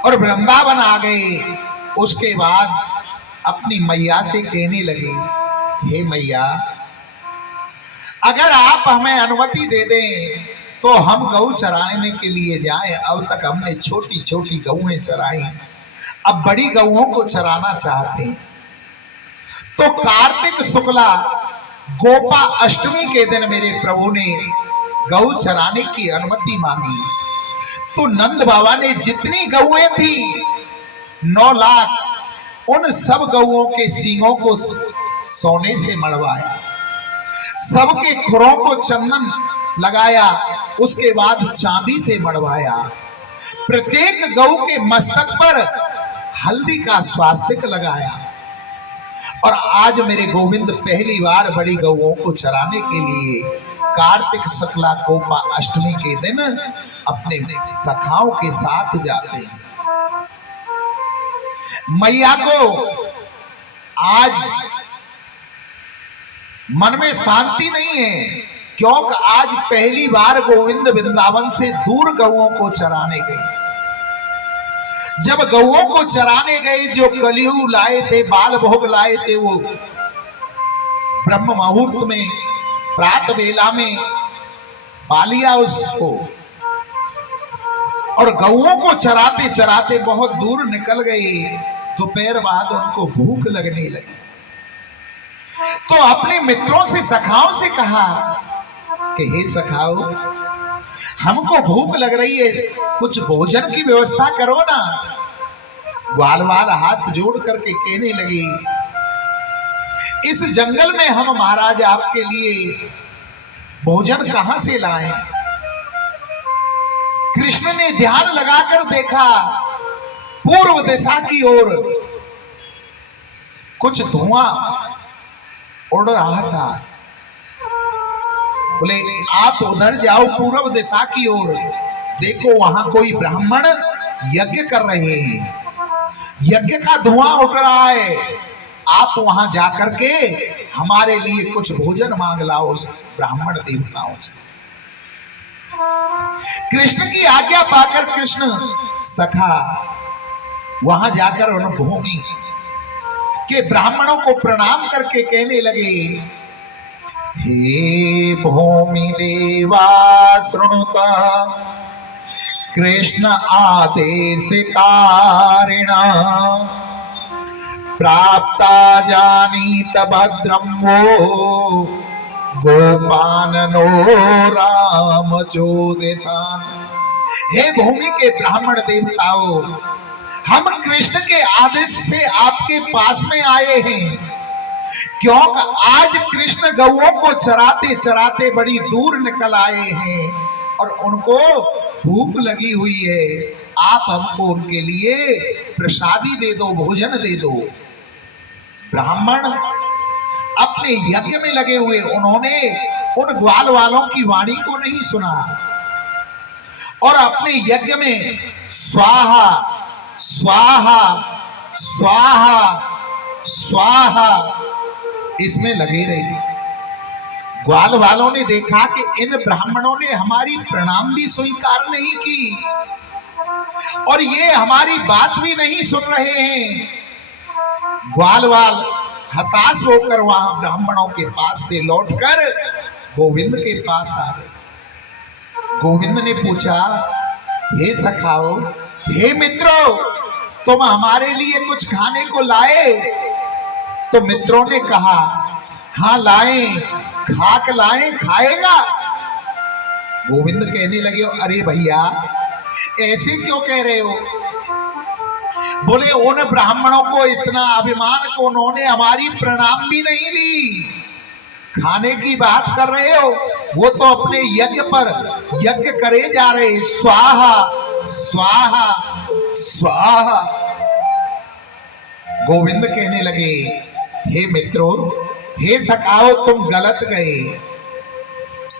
और वृंदावन आ गए, उसके बाद अपनी मैया से कहने लगे, हे मैया, अगर आप हमें अनुमति दे दें तो हम गऊ चराने के लिए जाएं। अब तक हमने छोटी छोटी गऊएं चराई, अब बड़ी गऊओं को चराना चाहते हैं। तो कार्तिक शुक्ला गोपा अष्टमी के दिन मेरे प्रभु ने गऊ चराने की अनुमति मांगी। तो नंद बाबा ने जितनी गऊएं थी 9 लाख, उन सब गऊओं के सींगों को सोने से मढ़वाया, सबके खुरों को चंदन लगाया, उसके बाद चांदी से मढ़वाया, प्रत्येक गऊ के मस्तक पर हल्दी का स्वास्तिक लगाया। और आज मेरे गोविंद पहली बार बड़ी गऊओं को चराने के लिए कार्तिक शुक्ला गोपा अष्टमी के दिन अपने सखाओं के साथ जाते हैं। मैया को आज मन में शांति नहीं है, क्योंकि आज पहली बार गोविंद वृंदावन से दूर गऊओं को चराने गए। जब गऊओं को चराने गए, जो कलियू लाए थे, बाल भोग लाए थे, वो ब्रह्म मुहूर्त में, प्रात बेला में पालिया उसको, और गऊओं को चराते चराते बहुत दूर निकल गए। दोपहर बाद उनको भूख लगने लगी, तो अपने मित्रों से, सखाओं से कहा कि हे सखाओ, हमको भूख लग रही है, कुछ भोजन की व्यवस्था करो ना। ग्वाल वाल हाथ जोड़ करके कहने लगी, इस जंगल में हम महाराज आपके लिए भोजन कहां से लाएं? कृष्ण ने ध्यान लगाकर देखा, पूर्व दिशा की ओर कुछ धुआं उड़ रहा था। बोले, आप उधर जाओ पूर्व दिशा की ओर, देखो वहां कोई ब्राह्मण यज्ञ कर रहे हैं, यज्ञ का धुआं उठ रहा है, आप वहां जाकर के हमारे लिए कुछ भोजन मांग लाओ उस ब्राह्मण देवताओं से। कृष्ण की आज्ञा पाकर कृष्ण सखा वहां जाकर उन भूमि के ब्राह्मणों को प्रणाम करके कहने लगे, हे भूमि देवा शृणुता कृष्ण आदेश कारिणा प्राप्ता जानीत भद्रम वो गोपाननो राम चोदितान। हे भूमि के ब्राह्मण देवताओं, हम कृष्ण के आदेश से आपके पास में आए हैं, क्योंकि आज कृष्ण गऊओं को चराते चराते बड़ी दूर निकल आए हैं और उनको भूख लगी हुई है। आप हमको उनके लिए प्रसादी दे दो, भोजन दे दो। ब्राह्मण अपने यज्ञ में लगे हुए, उन्होंने उन ग्वाल वालों की वाणी को नहीं सुना और अपने यज्ञ में स्वाहा स्वाहा स्वाहा स्वाहा इसमें लगे रहे। ग्वाल वालों ने देखा कि इन ब्राह्मणों ने हमारी प्रणाम भी स्वीकार नहीं की और ये हमारी बात भी नहीं सुन रहे हैं। ग्वाल वाल हताश होकर वहां ब्राह्मणों के पास से लौटकर गोविंद के पास आ गए। गोविंद ने पूछा, हे सखाओ, हे मित्रों, तुम हमारे लिए कुछ खाने को लाए? तो मित्रों ने कहा, हाँ लाए, खाक लाए, खाएगा? गोविंद कहने लगे, अरे भैया ऐसे क्यों कह रहे हो? बोले उन ब्राह्मणों को इतना अभिमान को उन्होंने हमारी प्रणाम भी नहीं ली। खाने की बात कर रहे हो, वो तो अपने यज्ञ पर यज्ञ करे जा रहे, स्वाहा स्वाहा स्वाहा। गोविंद कहने लगे, हे मित्रों, हे सखाओ, तुम गलत गए।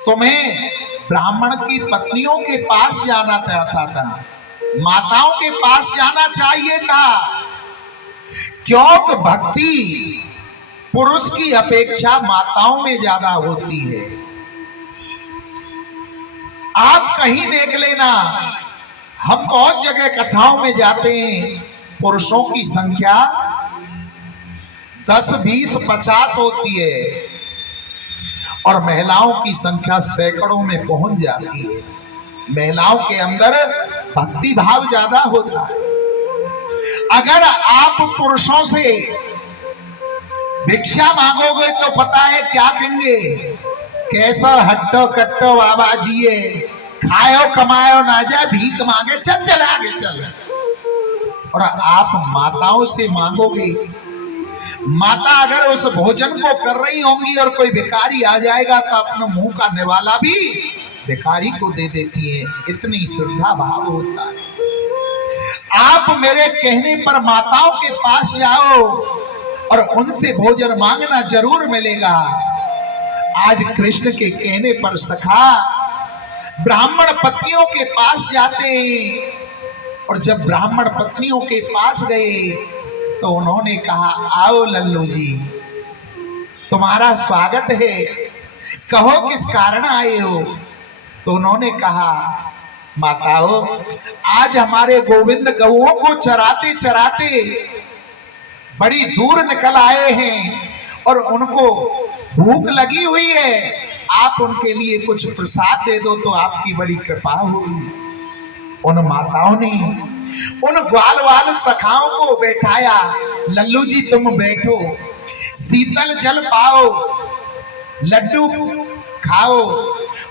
तुम्हें ब्राह्मण की पत्नियों के पास जाना चाहता था, माताओं के पास जाना चाहिए था, क्योंकि भक्ति पुरुष की अपेक्षा माताओं में ज्यादा होती है। आप कहीं देख लेना, हम बहुत जगह कथाओं में जाते हैं, पुरुषों की संख्या 10, 20, 50 होती है और महिलाओं की संख्या सैकड़ों में पहुंच जाती है। महिलाओं के अंदर भक्ति भाव ज्यादा होता है। अगर आप पुरुषों से भिक्षा मांगोगे तो पता है क्या कहेंगे, कैसा हट्टो कट्टो बाबाजी है, खायो कमायो ना जाए, भीख मांगे, चल चल आगे चल। और आप माताओं से मांगोगे, माता अगर उस भोजन को कर रही होंगी और कोई भिखारी आ जाएगा तो अपना मुंह का निवाला भी भिखारी को दे देती है, इतनी श्रद्धा भाव होता है। आप मेरे कहने पर माताओं के पास जाओ और उनसे भोजन मांगना जरूर मिलेगा। आज कृष्ण के कहने पर सखा ब्राह्मण पत्नियों के पास जाते हैं, और जब ब्राह्मण पत्नियों के पास गए तो उन्होंने कहा, आओ लल्लू जी, तुम्हारा स्वागत है, कहो किस कारण आए हो। तो उन्होंने कहा, माताओं, आज हमारे गोविंद गऊओं को चराते चराते बड़ी दूर निकल आए हैं और उनको भूख लगी हुई है, आप उनके लिए कुछ प्रसाद दे दो तो आपकी बड़ी कृपा होगी। उन माताओं ने उन ग्वाल वाल सखाओं को बैठाया, लल्लू जी तुम बैठो, शीतल जल पाओ, लड्डू खाओ,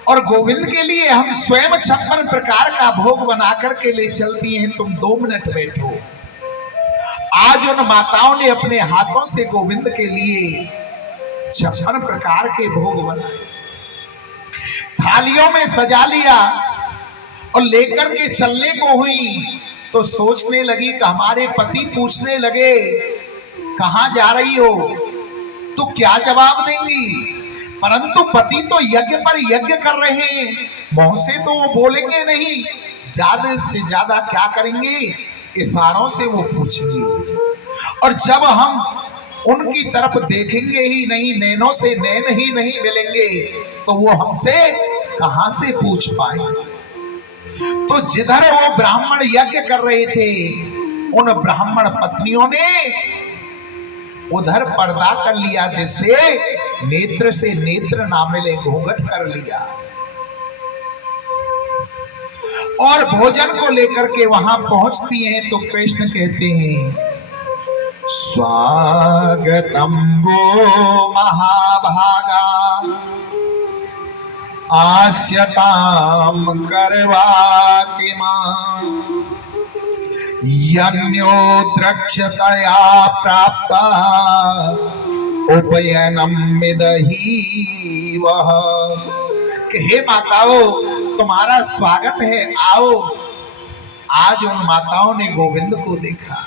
और गोविंद के लिए हम स्वयं 56 प्रकार का भोग बना करके ले चलती हैं, तुम 2 मिनट बैठो। आज उन माताओं ने अपने हाथों से गोविंद के लिए 56 प्रकार के भोग बनाए, थालियों में सजा लिया और लेकर के चलने को हुई तो सोचने लगी कि हमारे पति पूछने लगे, कहां जा रही हो, तो क्या जवाब देंगी। परंतु पति तो यज्ञ पर यज्ञ कर रहे हैं, मुंह से तो वो बोलेंगे नहीं, ज्यादा से ज्यादा क्या करेंगे, इशारों से वो पूछेंगे। और जब हम उनकी तरफ देखेंगे ही नहीं, नैनों से नैन ही नहीं मिलेंगे, तो वो हमसे कहां से पूछ पाएंगे। तो जिधर वो ब्राह्मण यज्ञ कर रहे थे, उन ब्राह्मण पत्नियों ने उधर पर्दा कर लिया, जिससे नेत्र से नेत्र ना मिले, घूंघट कर लिया, और भोजन को लेकर के वहां पहुंचती हैं तो कृष्ण कहते हैं, स्वागतम वो महाभागा आस्यताम करवाति मां यन्यो द्रक्ष्यतया प्राप्ता उपयनम मिदही वह। हे माताओं, तुम्हारा स्वागत है, आओ। आज उन माताओं ने गोविंद को देखा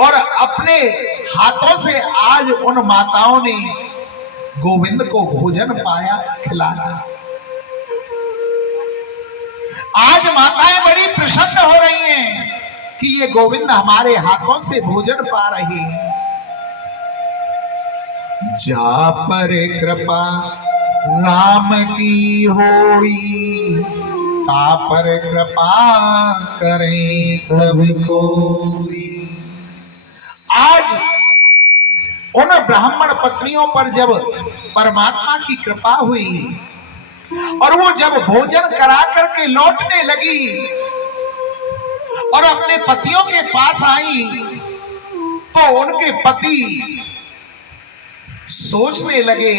और अपने हाथों से आज उन माताओं ने गोविंद को भोजन पाया, खिलाया। आज माताएं बड़ी प्रसन्न हो रही हैं कि ये गोविंद हमारे हाथों से भोजन पा रहे हैं। जा पर कृपा राम की होई, ता पर कृपा करें सबको। आज उन ब्राह्मण पत्नियों पर जब परमात्मा की कृपा हुई और वो जब भोजन करा करके लौटने लगी और अपने पतियों के पास आई, तो उनके पति सोचने लगे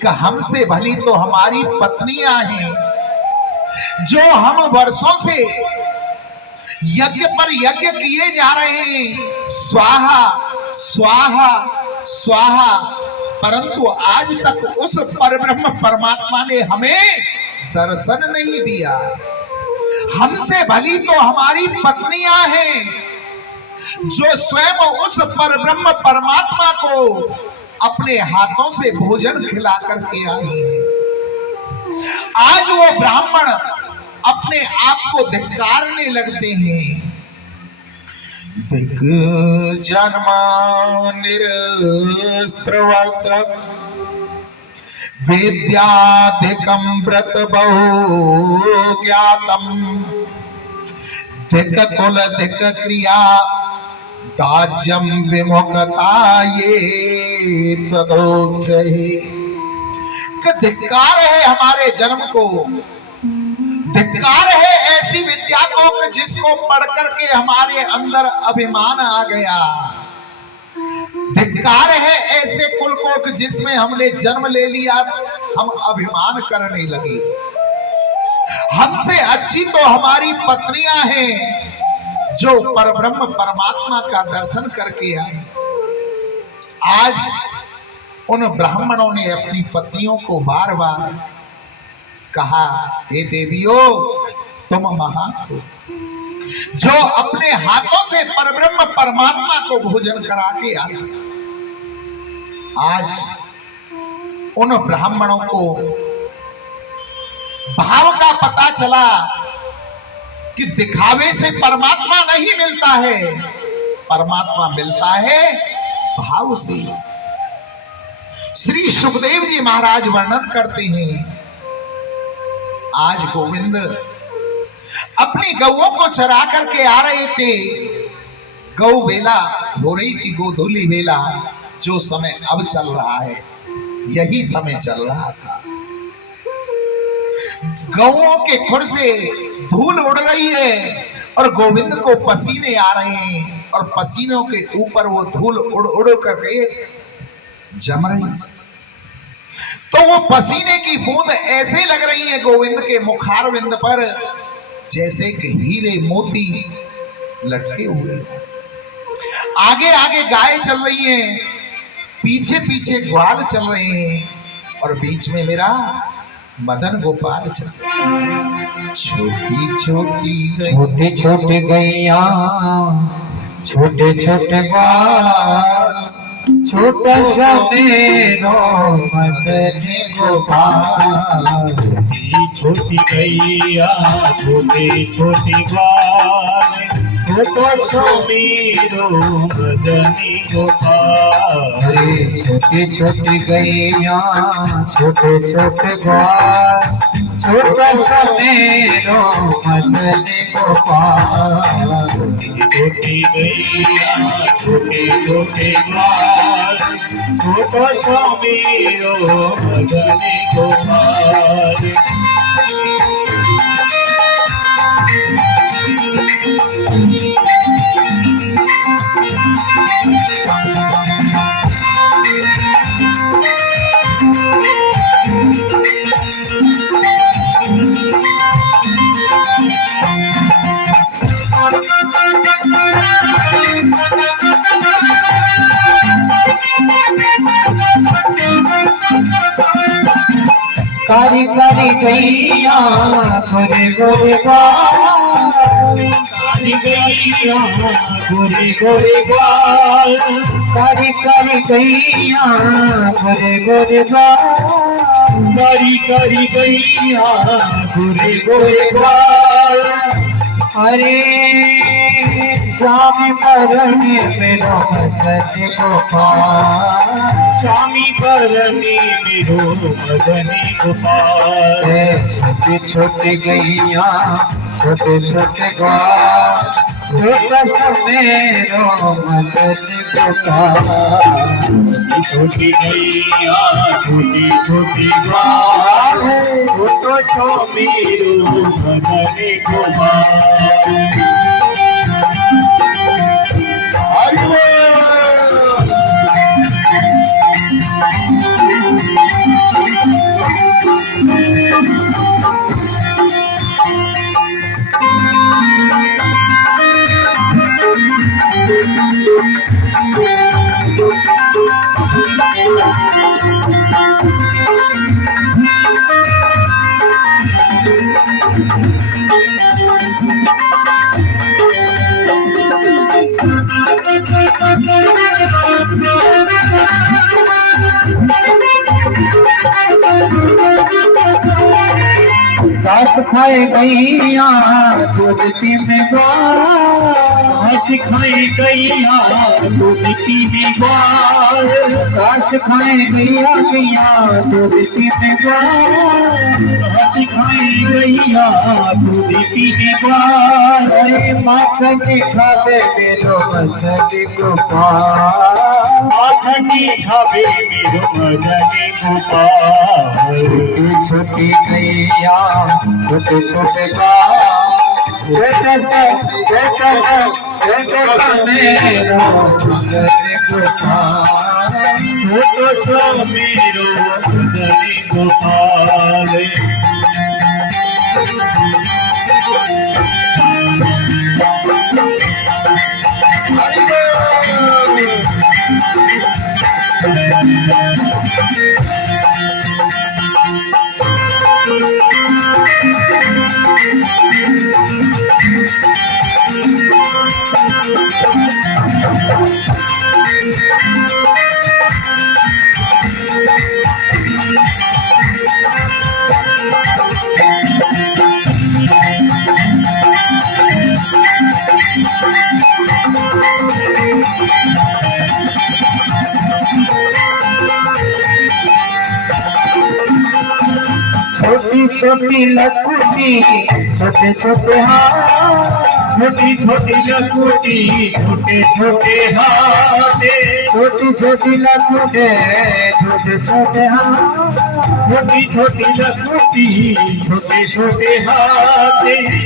कि हमसे भली तो हमारी पत्नियां हैं, जो हम वर्षों से यज्ञ पर यज्ञ किए जा रहे हैं, स्वाहा स्वाहा स्वाहा, परंतु आज तक उस परब्रह्म परमात्मा ने हमें दर्शन नहीं दिया। हमसे भली तो हमारी पत्नियां हैं जो स्वयं उस परब्रह्म परमात्मा को अपने हाथों से भोजन खिला करके आई है। आज वो ब्राह्मण अपने आप को धिक्कारने लगते हैं। दिग जन्मा निरस्त्रवस्त्र विद्याधिकं व्रत बहु ज्ञातम, धिक कुल धिक क्रिया दाज्यम विमुखता ये तदोक्षहि। धिक्कार है हमारे जन्म को, धिक्कार है ऐसी विद्या को जिसको पढ़ करके हमारे अंदर अभिमान आ गया। धिक्कार है ऐसे कुल को जिसमें हमने जन्म ले लिया, हम अभिमान करने लगे। हमसे अच्छी तो हमारी पत्नियां हैं जो परब्रह्म परमात्मा का दर्शन करके आई। आज उन ब्राह्मणों ने अपनी पत्नियों को बार बार कहा, हे देवियों तुम महान हो जो अपने हाथों से परब्रह्म परमात्मा को भोजन करा के आए। आज उन ब्राह्मणों को भाव का पता चला कि दिखावे से परमात्मा नहीं मिलता है, परमात्मा मिलता है भाव से। श्री सुखदेव जी महाराज वर्णन करते हैं, आज गोविंद अपनी गौओं को चरा करके आ रहे थे। गौ बेला हो रही थी, गोधूली बेला, जो समय अब चल रहा है यही समय चल रहा था। गौओं के खुर से धूल उड़ रही है और गोविंद को पसीने आ रहे हैं और पसीनों के ऊपर वो धूल उड़ उड़ करके जम रही। तो वो पसीने की बूंद ऐसे लग रही है गोविंद के मुखारविंद पर जैसे कि हीरे मोती लटके हुए। आगे आगे गाय चल रही हैं, पीछे पीछे ग्वाल चल रहे हैं और बीच में मेरा मदन गोपाल चल रहा है। छोटी छोटी गैया, छोटे छोटे बाल, छोटा सा मेरो मदन गोपाल। छोटी गैया छोटे छोटे ग्वाल, छोटा सा मेरो मदनी गोपाल। छोटी छोटी गैया, छोटे छोटे ग्वाल, छोटा सा मेरो मदन गोपाल। छोटी गैया छोटे छोटे ग्वाल, छोटा सा मेरो मदनी गोपाल। कारी कारी गैया गोरे गोरे ग्वाल, कारी गैया गोरे गोरे ग्वाल, कारी कारी गैया गोरे गोरे ग्वाल। कारी कारी गैया गोरे गोरे ग्वाल। अरे स्वामी परने मेरो मदन गोपाल, स्वामी परने मेरो मदनी गोपाल। छोटी छोटी गैया, छोटे छोटे ग्वाल, छोटा सा मेरो मदन गोपाल। छोटी गैया छोटी छोटी ग्वाल, छोटा सा मेरो मदनी गोपाल। घास खाए गैया दूध पीने घास खाए गैया दूध पीने ग्वाल, घास खाए गैया गैया दूध पीने घास खाए गैया दूध पीने ग्वाल। अरे माखन खावे मेरो मदन गोपाल, माखन खावे मेरो मदन गोपाल। छोटी गैया छोटे छोटे गाँव मेरो मदन गोपाल। छोटो छो मेरो मदन गोपाल। छोटी छोटी लकुटी छोटे छोटे हाथ, छोटी छोटी लकुटी छोटे छोटे हाथ, छोटी छोटी लकुटे छोटे छोटे हाथ। छोटी छोटी लकुटी छोटे छोटे हाथ।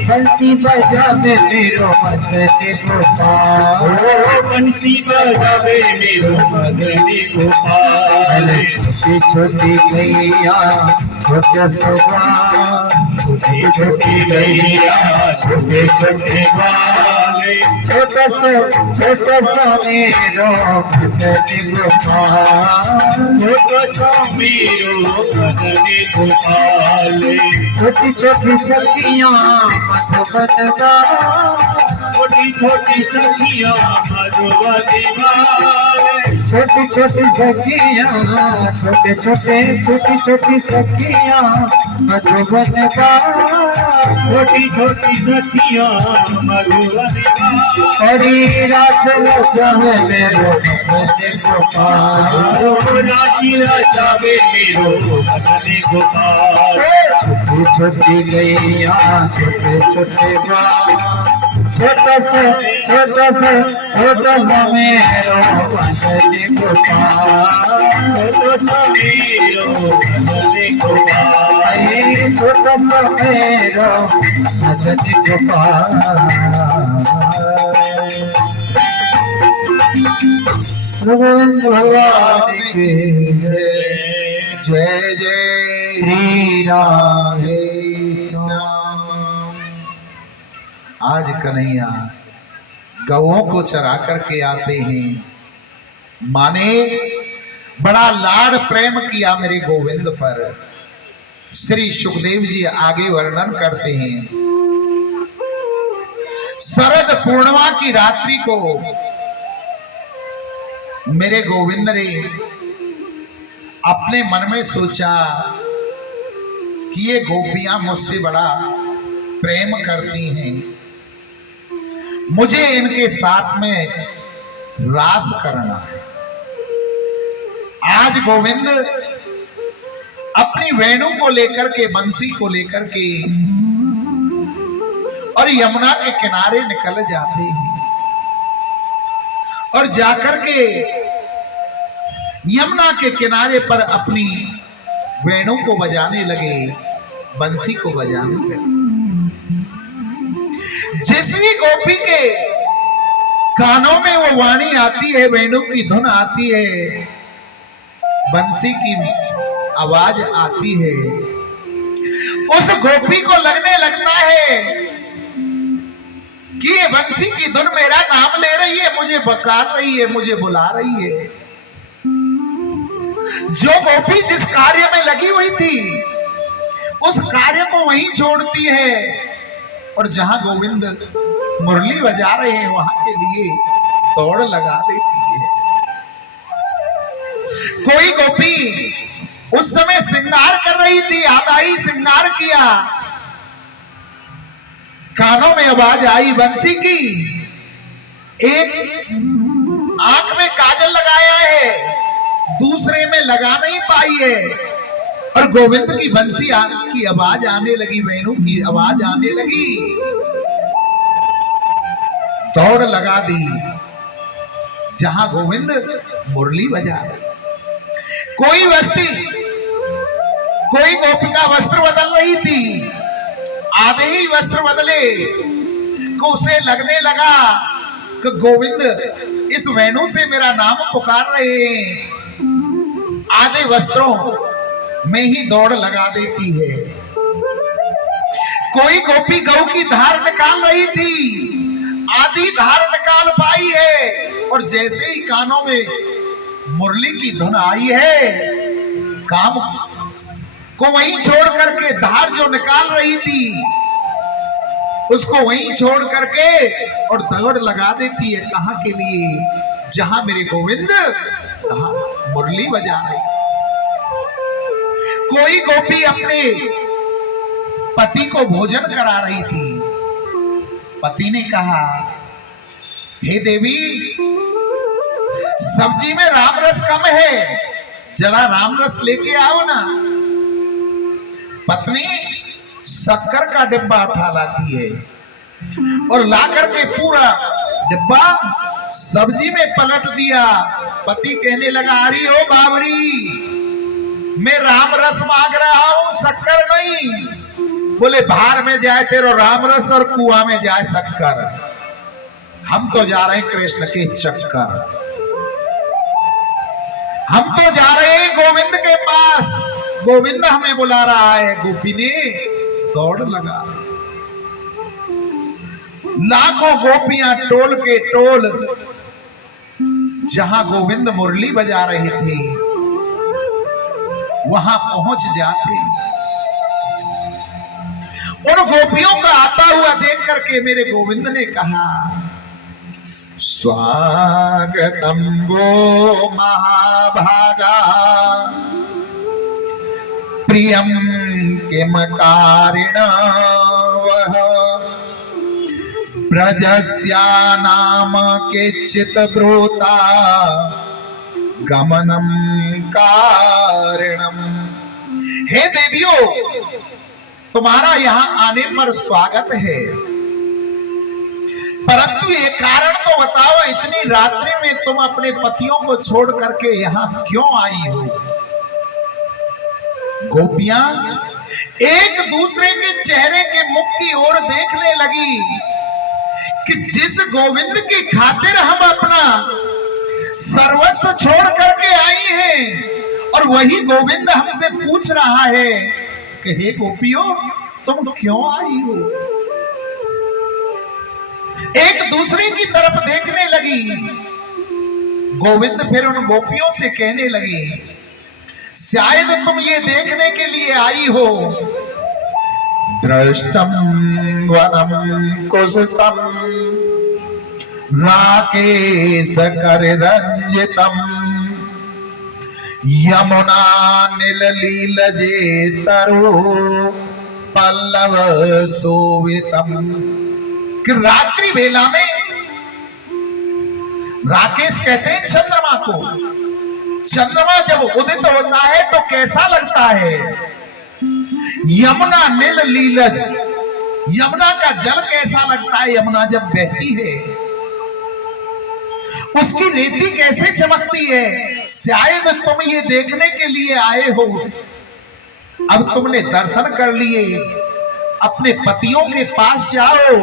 बंसी बजावे मेरो मदन गोपाल, ओ बंसी बजावे मेरो मदन गोपाल। छोटी छोटी गैया छोटे गोपाल, छोटी छोटी गैया छोटे छोटे ग्वाल, छोटे छोटे मेरो मदन गोपाल। छोटो छो मेरो मदन गोपाल। छोटी छोटी सखियाँ मधुबन गाँव, छोटी छोटी सखियाँ मधुबन गाल, छोटी छोटी सखियाँ छोटे छोटे छोटी छोटी सखियाँ मधुबन गाँव। छोटी छोटी सखियाँ मधुबन गाल। हरी रात रचावे मेरो मदन गोपाल, ओ राशि रचावे मेरो मदन गोपाल। छोटी छोटी गैया छोटे छोटे गाँव, छोटे छोटे छोटे मेरो मदन गोपाल। छोटो छो मेरो मदन गोपाल। छोटा मेरो मदन गोपाल। गोविंद भगवान की जय जय श्री राधे श्याम। आज कन्हैया गौओं को चरा करके आते हैं। माने बड़ा लाड प्रेम किया मेरे गोविंद पर। श्री सुखदेव जी आगे वर्णन करते हैं। शरद पूर्णिमा की रात्रि को मेरे गोविंद ने अपने मन में सोचा कि ये गोपियां मुझसे बड़ा प्रेम करती हैं, मुझे इनके साथ में रास करना है। आज गोविंद अपनी वेणु को लेकर के, बंसी को लेकर के और यमुना के किनारे निकल जाते हैं और जाकर के यमुना के किनारे पर अपनी वेणु को बजाने लगे, बंसी को बजाने लगे। जिस भी गोपी के कानों में वो वाणी आती है, वेणु की धुन आती है, बंसी की आवाज आती है, उस गोपी को लगने लगता है कि ये बंसी की धुन मेरा नाम ले रही है, मुझे पुकार रही है, मुझे बुला रही है। जो गोपी जिस कार्य में लगी हुई थी उस कार्य को वहीं छोड़ती है और जहां गोविंद मुरली बजा रहे हैं वहां के लिए दौड़ लगा देती है। कोई गोपी उस समय श्रृंगार कर रही थी, आधा श्रृंगार किया, कानों में आवाज आई बंसी की, एक आंख में काजल लगाया है, दूसरे में लगा नहीं पाई है, और गोविंद की बंसी की आवाज आने लगी, वेणु की आवाज आने लगी, दौड़ लगा दी जहां गोविंद मुरली बजा रहे। कोई गोपिका वस्त्र बदल रही थी, आधे ही वस्त्र बदले को उसे लगने लगा कि गोविंद इस वेणु से मेरा नाम पुकार रहे हैं, आधे वस्त्रों में ही दौड़ लगा देती है। कोई गोपी गौ की धार निकाल रही थी, आधी धार निकाल पाई है, और जैसे ही कानों में मुरली की धुन आई है, काम को वहीं छोड़ करके, धार जो निकाल रही थी उसको वहीं छोड़ करके और दौड़ लगा देती है। कहां के लिए? जहां मेरे गोविंद कहा मुरली बजा रहे। कोई गोपी अपने पति को भोजन करा रही थी, पति ने कहा हे देवी सब्जी में राम रस कम है, जरा राम रस लेके आओ ना। पत्नी शक्कर का डिब्बा उठा लाती है और ला करके पूरा डिब्बा सब्जी में पलट दिया। पति कहने लगा अरे ओ बाबरी, मैं राम रस मांग रहा हूं, शक्कर नहीं। बोले बाहर में जाए तेरो राम रस और कुआं में जाए शक्कर, हम तो जा रहे हैं कृष्ण के चक्कर, हम तो जा रहे हैं गोविंद के पास, गोविंद हमें बुला रहा है। गोपी ने दौड़ लगा, लाखों गोपियां टोल के टोल जहां गोविंद मुरली बजा रहे थे वहां पहुंच जाते। उन गोपियों का आता हुआ देख करके मेरे गोविंद ने कहा स्वागतम वो महाभागा प्रियम किम कारिण वह ब्रजस्या नाम केचित ब्रूता गमनम कारणम। हे देवियों, तुम्हारा यहां आने पर स्वागत है, परंतु ये कारण तो बताओ, इतनी रात्रि में तुम अपने पतियों को छोड़ करके यहां क्यों आई हो? गोपियां एक दूसरे के चेहरे के मुख की ओर देखने लगी कि जिस गोविंद की खातिर हम अपना सर्वस्व छोड़ करके आई हैं और वही गोविंद हमसे पूछ रहा है कि हे गोपियों तुम क्यों आई हो? एक दूसरे की तरफ देखने लगी। गोविंद फिर उन गोपियों से कहने लगे शायद तुम ये देखने के लिए आई हो दृष्टम वनम कुसुम राकेश कर रंजितम यमुना नीललीलजे तरु पल्लव शोभितम। कि रात्रि बेला में, राकेश कहते हैं चंद्रमा को, चंद्रमा जब उदित होता है तो कैसा लगता है? यमुना नील लीलज, यमुना का जल कैसा लगता है? यमुना जब बहती है उसकी रेती कैसे चमकती है? शायद तुम ये देखने के लिए आए हो। अब तुमने दर्शन कर लिए, अपने पतियों के पास जाओ,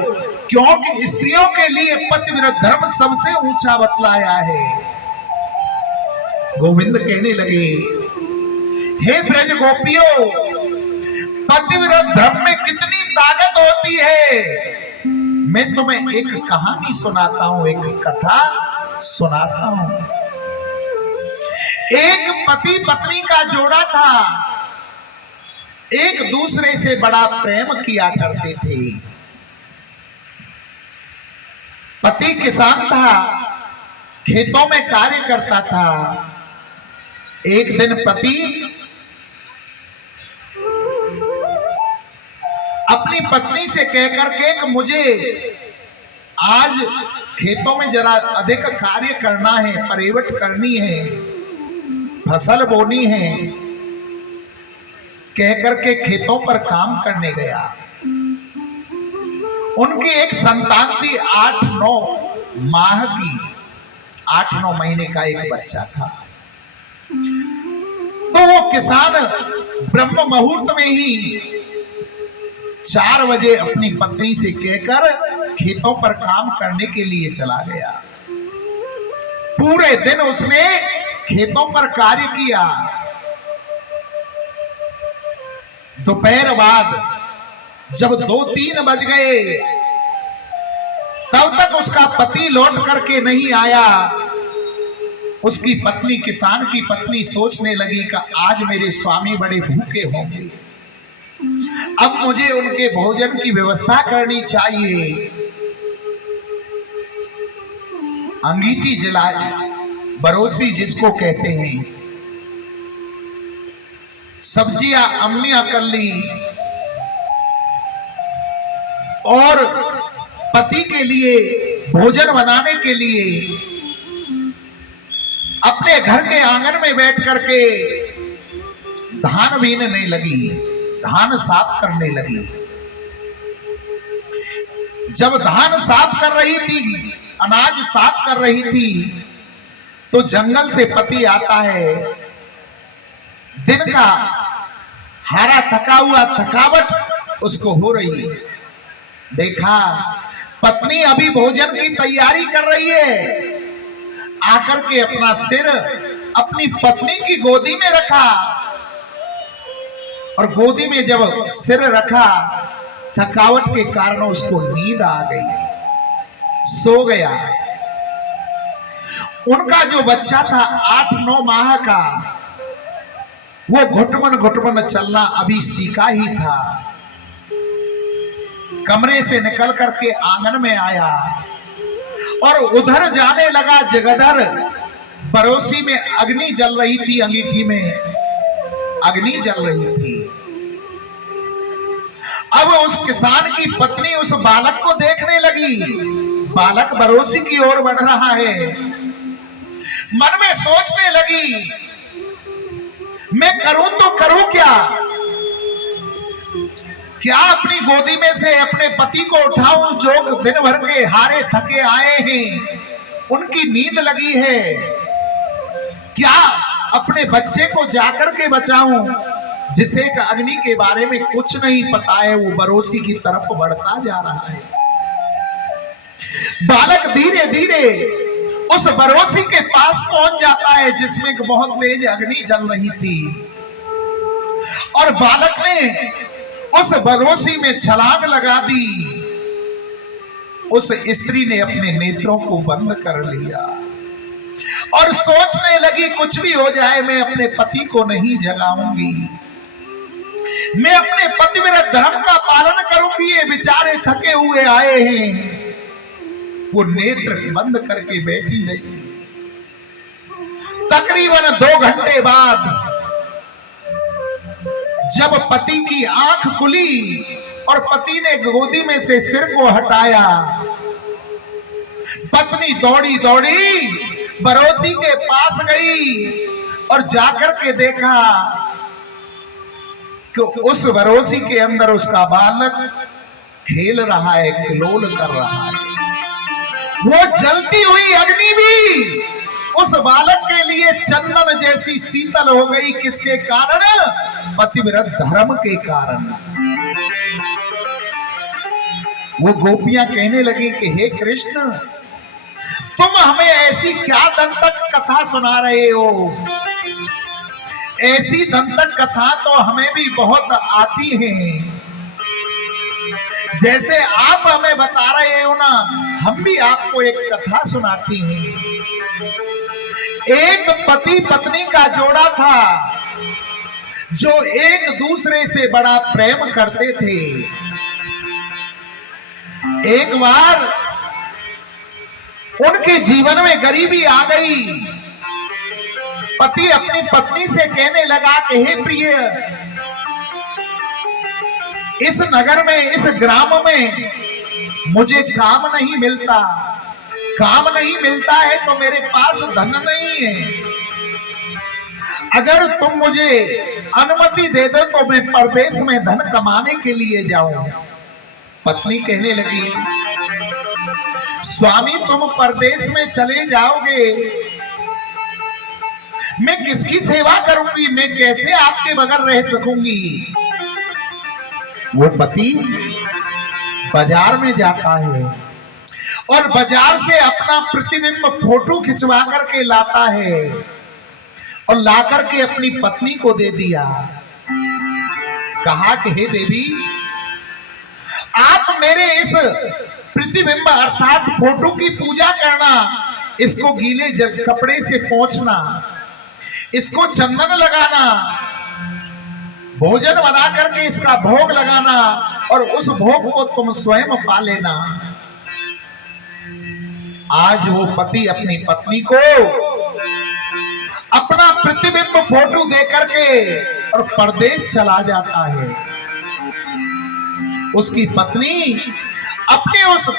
क्योंकि स्त्रियों के लिए पतिव्रत धर्म सबसे ऊंचा बतलाया है। गोविंद कहने लगे हे ब्रज गोपियों, पतिव्रत धर्म में कितनी ताकत होती है। मैं तुम्हें एक कहानी सुनाता हूं, एक कथा सुनाता हूं। एक पति पत्नी का जोड़ा था। एक दूसरे से बड़ा प्रेम किया करते थे। पति किसान था, खेतों में कार्य करता था। एक दिन पति अपनी पत्नी से कहकर के कि मुझे आज खेतों में जरा अधिक कार्य करना है, परिवट करनी है, फसल बोनी है, कहकर के खेतों पर काम करने गया। उनकी एक संतान थी 8-9 माह की, 8-9 महीने का एक बच्चा था। तो वो किसान ब्रह्म मुहूर्त में ही 4 बजे अपनी पत्नी से कहकर खेतों पर काम करने के लिए चला गया। पूरे दिन उसने खेतों पर कार्य किया। दोपहर बाद जब 2-3 बज गए, तब तक उसका पति लौट करके नहीं आया। उसकी पत्नी, किसान की पत्नी, सोचने लगी कि आज मेरे स्वामी बड़े भूखे होंगे, अब मुझे उनके भोजन की व्यवस्था करनी चाहिए। अंगीठी जलाई, बरोसी जिसको कहते हैं, सब्जियां अम्मियां कर ली और पति के लिए भोजन बनाने के लिए अपने घर के आंगन में बैठ करके धान बीनने लगी, धान साफ करने लगी। जब धान साफ कर रही थी, अनाज साफ कर रही थी, तो जंगल से पति आता है। दिन का हारा थका हुआ, थकावट उसको हो रही है। देखा पत्नी अभी भोजन की तैयारी कर रही है, आकर के अपना सिर अपनी पत्नी की गोदी में रखा और गोदी में जब सिर रखा, थकावट के कारण उसको नींद आ गई, सो गया। उनका जो बच्चा था 8-9 माह का, वो घुटमन घुटमन चलना अभी सीखा ही था। कमरे से निकल करके आंगन में आया और उधर जाने लगा। जगदर बरोसी में अग्नि जल रही थी, अंगीठी में अग्नि जल रही थी। अब उस किसान की पत्नी उस बालक को देखने लगी। बालक बरोसी की ओर बढ़ रहा है। मन में सोचने लगी, मैं करूं तो करूं क्या? क्या अपनी गोदी में से अपने पति को उठाऊं जो दिन भर के हारे थके आए हैं, उनकी नींद लगी है? क्या अपने बच्चे को जाकर के बचाऊं जिसे अग्नि के बारे में कुछ नहीं पता है? वो बरोसी की तरफ बढ़ता जा रहा है। बालक धीरे धीरे उस बरोसी के पास पहुंच जाता है जिसमें एक बहुत तेज अग्नि जल रही थी, और बालक ने उस बरोसी में छलांग लगा दी। उस स्त्री ने अपने नेत्रों को बंद कर लिया और सोचने लगी, कुछ भी हो जाए मैं अपने पति को नहीं जगाऊंगी, मैं अपने पतिव्रत धर्म का पालन करूंगी। ये बेचारे थके हुए आए हैं। वो नेत्र बंद करके बैठी रही। तकरीबन 2 घंटे बाद जब पति की आंख खुली और पति ने गोदी में से सिर को हटाया, पत्नी दौड़ी दौड़ी बरोसी के पास गई और जाकर के देखा कि उस बरोसी के अंदर उसका बालक खेल रहा है, किलोल कर रहा है। वो जलती हुई अग्नि भी उस बालक के लिए चंदन जैसी शीतल हो गई। किसके कारण? पतिव्रत धर्म के कारण। वो गोपियां कहने लगी कि हे कृष्ण, तुम हमें ऐसी क्या दंतक कथा सुना रहे हो? ऐसी दंतक कथा तो हमें भी बहुत आती है। जैसे आप हमें बता रहे हो ना, हम भी आपको एक कथा सुनाती हैं। एक पति पत्नी का जोड़ा था जो एक दूसरे से बड़ा प्रेम करते थे। एक बार उनके जीवन में गरीबी आ गई। पति अपनी पत्नी से कहने लगा कि हे प्रिय, इस नगर में, इस ग्राम में मुझे काम नहीं मिलता। काम नहीं मिलता है तो मेरे पास धन नहीं है। अगर तुम मुझे अनुमति दे दो तो मैं परदेश में धन कमाने के लिए जाऊं। पत्नी कहने लगी, स्वामी तुम परदेश में चले जाओगे, मैं किसकी सेवा करूंगी, मैं कैसे आपके बगैर रह सकूंगी। वो पति बाजार में जाता है और बाजार से अपना प्रतिबिंब फोटो खिंचवा करके लाता है और ला करके अपनी पत्नी को दे दिया। कहा कि हे देवी, आप मेरे इस प्रतिबिंब अर्थात फोटो की पूजा करना, इसको गीले कपड़े से पोंछना, इसको चंदन लगाना, भोजन बना करके इसका भोग लगाना और उस भोग को तुम स्वयं पा लेना। आज वो पति अपनी पत्नी को अपना प्रतिबिंब फोटो दे करके और परदेश चला जाता है। उसकी पत्नी अपने उस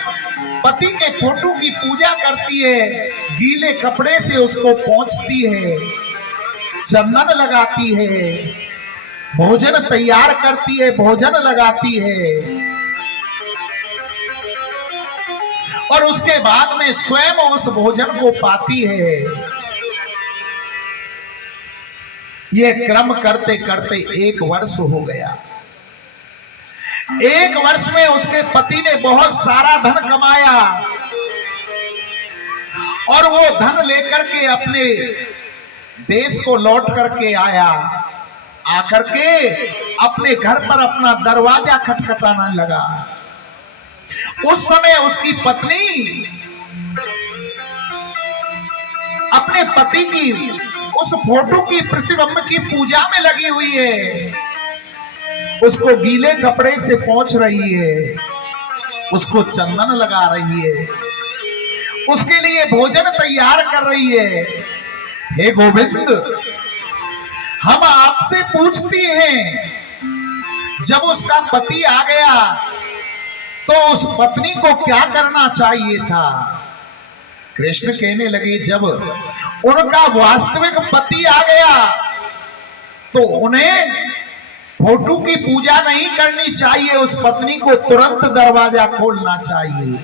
पति के फोटो की पूजा करती है, गीले कपड़े से उसको पोंछती है, चंदन लगाती है, भोजन तैयार करती है, भोजन लगाती है और उसके बाद में स्वयं उस भोजन को पाती है। यह क्रम करते करते 1 वर्ष हो गया। 1 वर्ष में उसके पति ने बहुत सारा धन कमाया और वो धन लेकर के अपने देश को लौट करके आया। आकर के अपने घर पर अपना दरवाजा खटखटाने लगा। उस समय उसकी पत्नी अपने पति की उस फोटो की प्रतिबिंब की पूजा में लगी हुई है। उसको गीले कपड़े से पोंछ रही है, उसको चंदन लगा रही है, उसके लिए भोजन तैयार कर रही है। हे गोविंद, हम आपसे पूछती हैं, जब उसका पति आ गया तो उस पत्नी को क्या करना चाहिए था। कृष्ण कहने लगे, जब उनका वास्तविक पति आ गया तो उन्हें फोटो की पूजा नहीं करनी चाहिए, उस पत्नी को तुरंत दरवाजा खोलना चाहिए।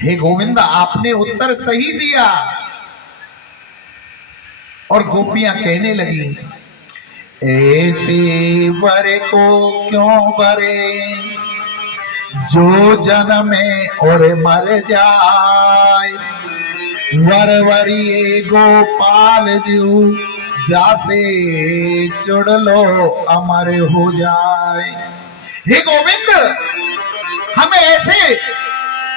हे गोविंद, आपने उत्तर सही दिया। और गोपियां कहने लगी, ऐसे वर को क्यों वरे, जो जन्मे और मर जाए। वरवरिये गोपाल जीव, जासे चुड़ लो अमर हो जाए। हे गोविंद, हम ऐसे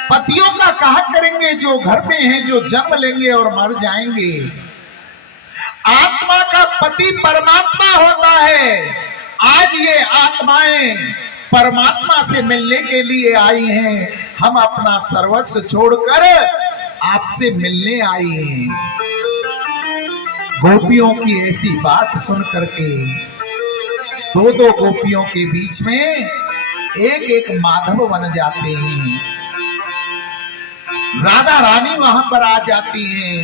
पतियों का कहा करेंगे जो घर में हैं, जो जन्म लेंगे और मर जाएंगे। आत्मा का पति परमात्मा होता है। आज ये आत्माएं परमात्मा से मिलने के लिए आई हैं। हम अपना सर्वस्व छोड़कर आपसे मिलने आई हैं। गोपियों की ऐसी बात सुन करके 2-2 गोपियों के बीच में एक माधव बन जाते हैं। राधा रानी वहां पर आ जाती हैं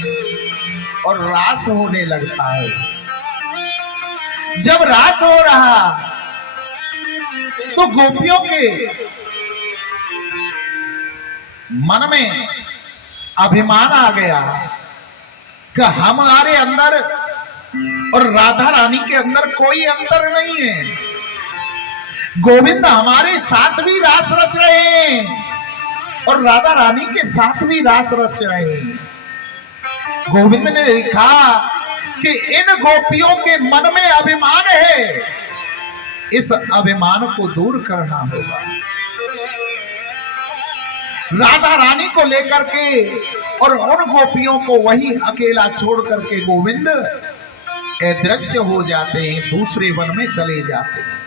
और रास होने लगता है। जब रास हो रहा तो गोपियों के मन में अभिमान आ गया कि हमारे अंदर और राधा रानी के अंदर कोई अंतर नहीं है। गोविंद हमारे साथ भी रास रच रहे हैं और राधा रानी के साथ भी रास रच रहे हैं। गोविंद ने देखा कि इन गोपियों के मन में अभिमान है, इस अभिमान को दूर करना होगा। राधा रानी को लेकर के और उन गोपियों को वहीं अकेला छोड़ करके गोविंद अदृश्य हो जाते हैं, दूसरे वन में चले जाते हैं।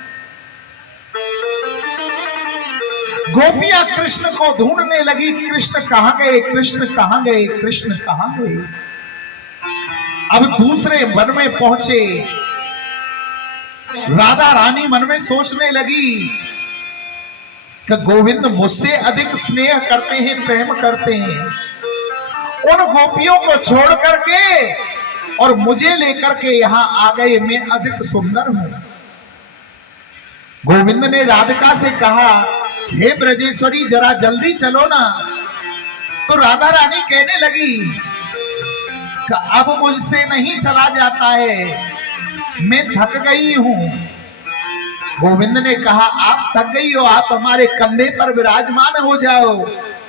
गोपियां कृष्ण को ढूंढने लगी, कृष्ण कहां गए, कृष्ण कहां गए, कृष्ण कहां गए। अब दूसरे वन में पहुंचे, राधा रानी मन में सोचने लगी कि गोविंद मुझसे अधिक स्नेह करते हैं, प्रेम करते हैं, उन गोपियों को छोड़ करके और मुझे लेकर के यहां आ गए, मैं अधिक सुंदर हूं। गोविंद ने राधिका से कहा, हे ब्रजेश्वरी जरा जल्दी चलो ना। तो राधा रानी कहने लगी कि अब मुझसे नहीं चला जाता है, मैं थक गई हूं। गोविंद ने कहा, आप थक गई हो, आप हमारे कंधे पर विराजमान हो जाओ,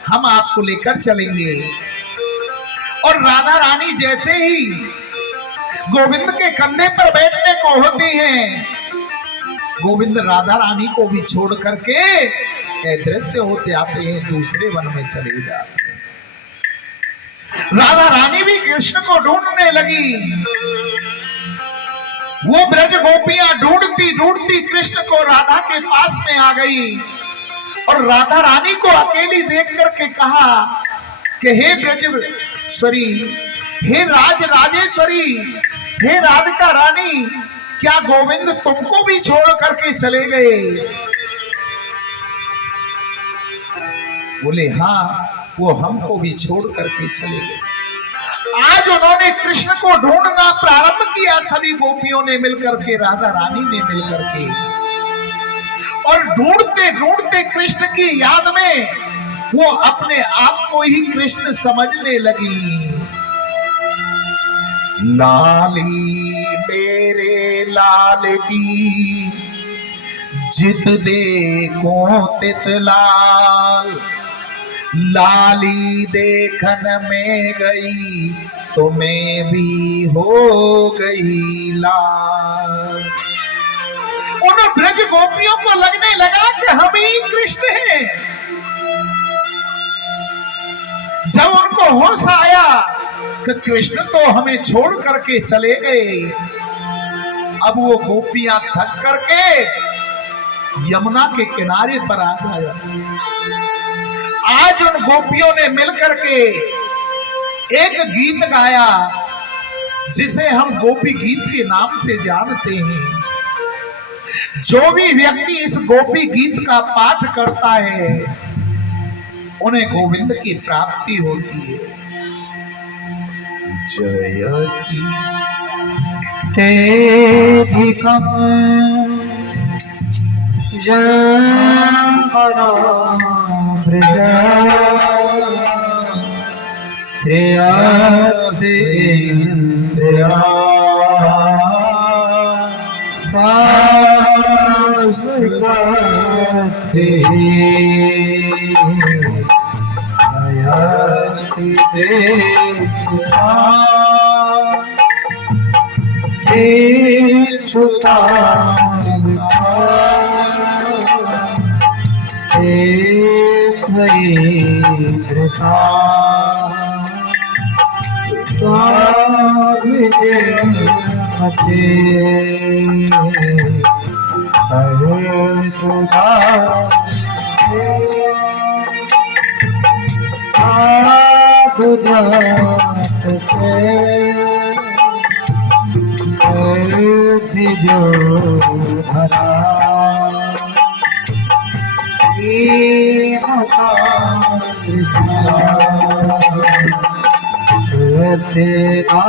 हम आपको लेकर चलेंगे। और राधा रानी जैसे ही गोविंद के कंधे पर बैठने को होती हैं, गोविंद राधा रानी को भी छोड़ करके अदृश्य होते आते हैं, दूसरे वन में चले जाते हैं। राधा रानी भी कृष्ण को ढूंढने लगी। वो ब्रज गोपियां ढूंढती ढूंढती कृष्ण को राधा के पास में आ गई और राधा रानी को अकेली देख करके कहा कि हे ब्रजेश्वरी, हे राजेश्वरी, हे राधिका रानी, क्या गोविंद तुमको भी छोड़ करके चले गए? बोले हाँ, वो हमको भी छोड़ करके चले गए। आज उन्होंने कृष्ण को ढूंढना प्रारंभ किया, सभी गोपियों ने मिलकर के, राधा रानी ने मिलकर के, और ढूंढते ढूंढते कृष्ण की याद में वो अपने आप को ही कृष्ण समझने लगी। लाली मेरे लाल की जित देखो तित लाल, लाली देखन में गई तो मैं भी हो गई लाल। उन ब्रज गोपियों को लगने लगा कि हम ही कृष्ण हैं। जब उनको होश आया कि कृष्ण तो हमें छोड़ करके चले गए, अब वो गोपियां थक करके यमुना के किनारे पर आ गया। आज उन गोपियों ने मिलकर के एक गीत गाया जिसे हम गोपी गीत के नाम से जानते हैं। जो भी व्यक्ति इस गोपी गीत का पाठ करता है उन्हें गोविंद की प्राप्ति होती है। जयति तेधिकं जन्मना ब्रज श्रेयसेन्द्रिया शाश्वती जयति सुता जो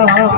भरा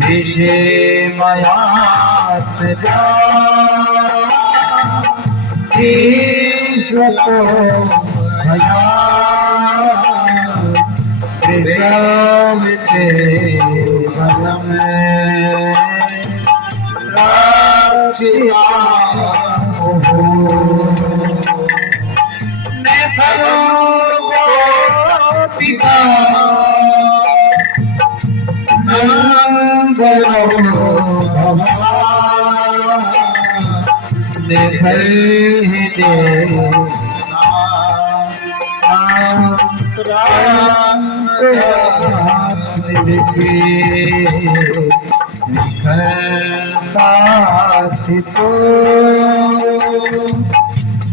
विषय मया ईश्वर को भया कृष्ण भरम राचिया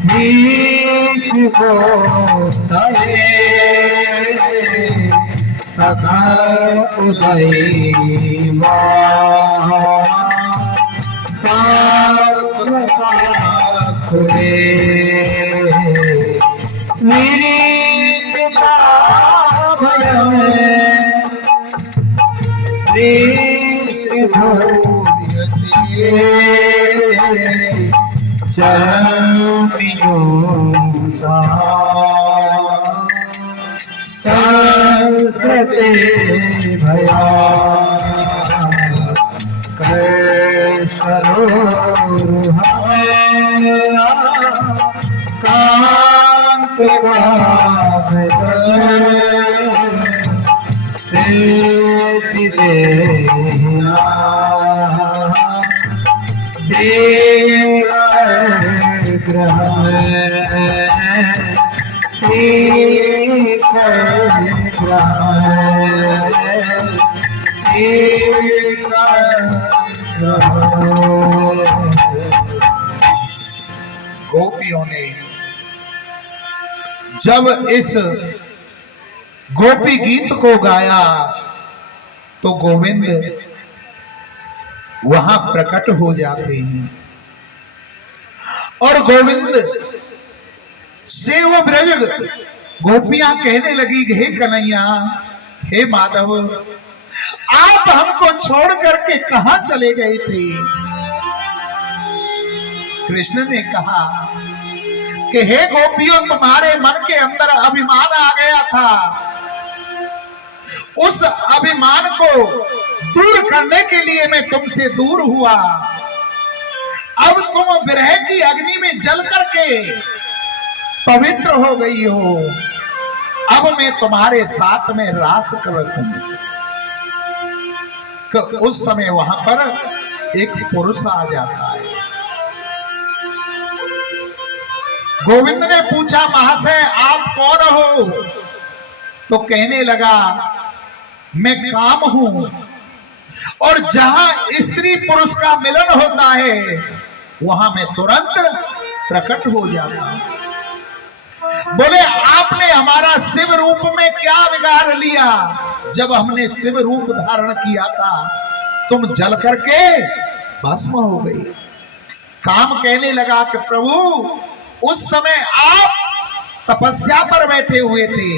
ने गोपिका सदा उदय खुले मेरी भय चरणियों संस्कृति भया कांत ग्रह गोपियों ने जब इस गोपी गीत को गाया तो गोविंद वहां प्रकट हो जाते हैं और गोविंद से वो ब्रज गोपियां कहने लगी, हे कन्हैया, हे माधव, आप हमको छोड़ करके कहां चले गए थे? कृष्ण ने कहा कि हे गोपियों, तुम्हारे मन के अंदर अभिमान आ गया था। उस अभिमान को दूर करने के लिए मैं तुमसे दूर हुआ। अब तुम विरह की अग्नि में जल करके पवित्र हो गई हो। अब मैं तुम्हारे साथ में रास रखूं। उस समय वहां पर एक पुरुष आ जाता है। गोविंद ने पूछा, महाशय आप कौन हो? तो कहने लगा, मैं काम हूं और जहां स्त्री पुरुष का मिलन होता है वहां मैं तुरंत प्रकट हो जाता हूं। बोले, आपने हमारा शिव रूप में क्या बिगाड़ लिया? जब हमने शिव रूप धारण किया था तुम जल करके भस्म हो गई। काम कहने लगा कि प्रभु, उस समय आप तपस्या पर बैठे हुए थे।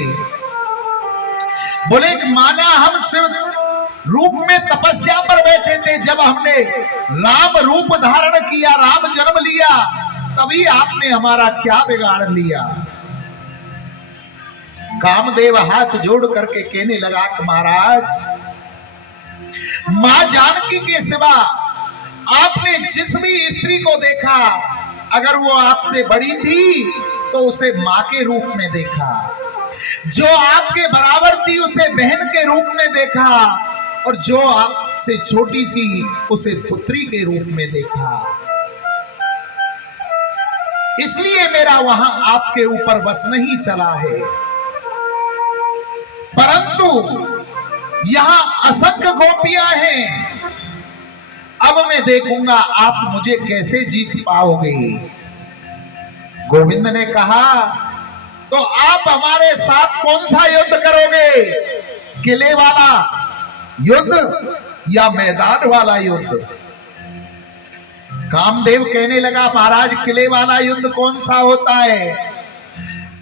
बोले, माना हम शिव रूप में तपस्या पर बैठे थे, जब हमने राम रूप धारण किया, राम जन्म लिया, तभी आपने हमारा क्या बिगाड़ लिया? कामदेव हाथ जोड़ करके कहने लगा कि महाराज, मां जानकी के सिवा आपने जिस भी स्त्री को देखा, अगर वो आपसे बड़ी थी तो उसे मां के रूप में देखा, जो आपके बराबर थी उसे बहन के रूप में देखा, और जो आपसे छोटी थी उसे पुत्री के रूप में देखा। इसलिए मेरा वहां आपके ऊपर बस नहीं चला है। परंतु यहां असंख्य गोपियां हैं, अब मैं देखूंगा आप मुझे कैसे जीत पाओगे। गोविंद ने कहा, तो आप हमारे साथ कौन सा युद्ध करोगे? किले वाला युद्ध या मैदान वाला युद्ध? कामदेव कहने लगा, महाराज, किले वाला युद्ध कौन सा होता है?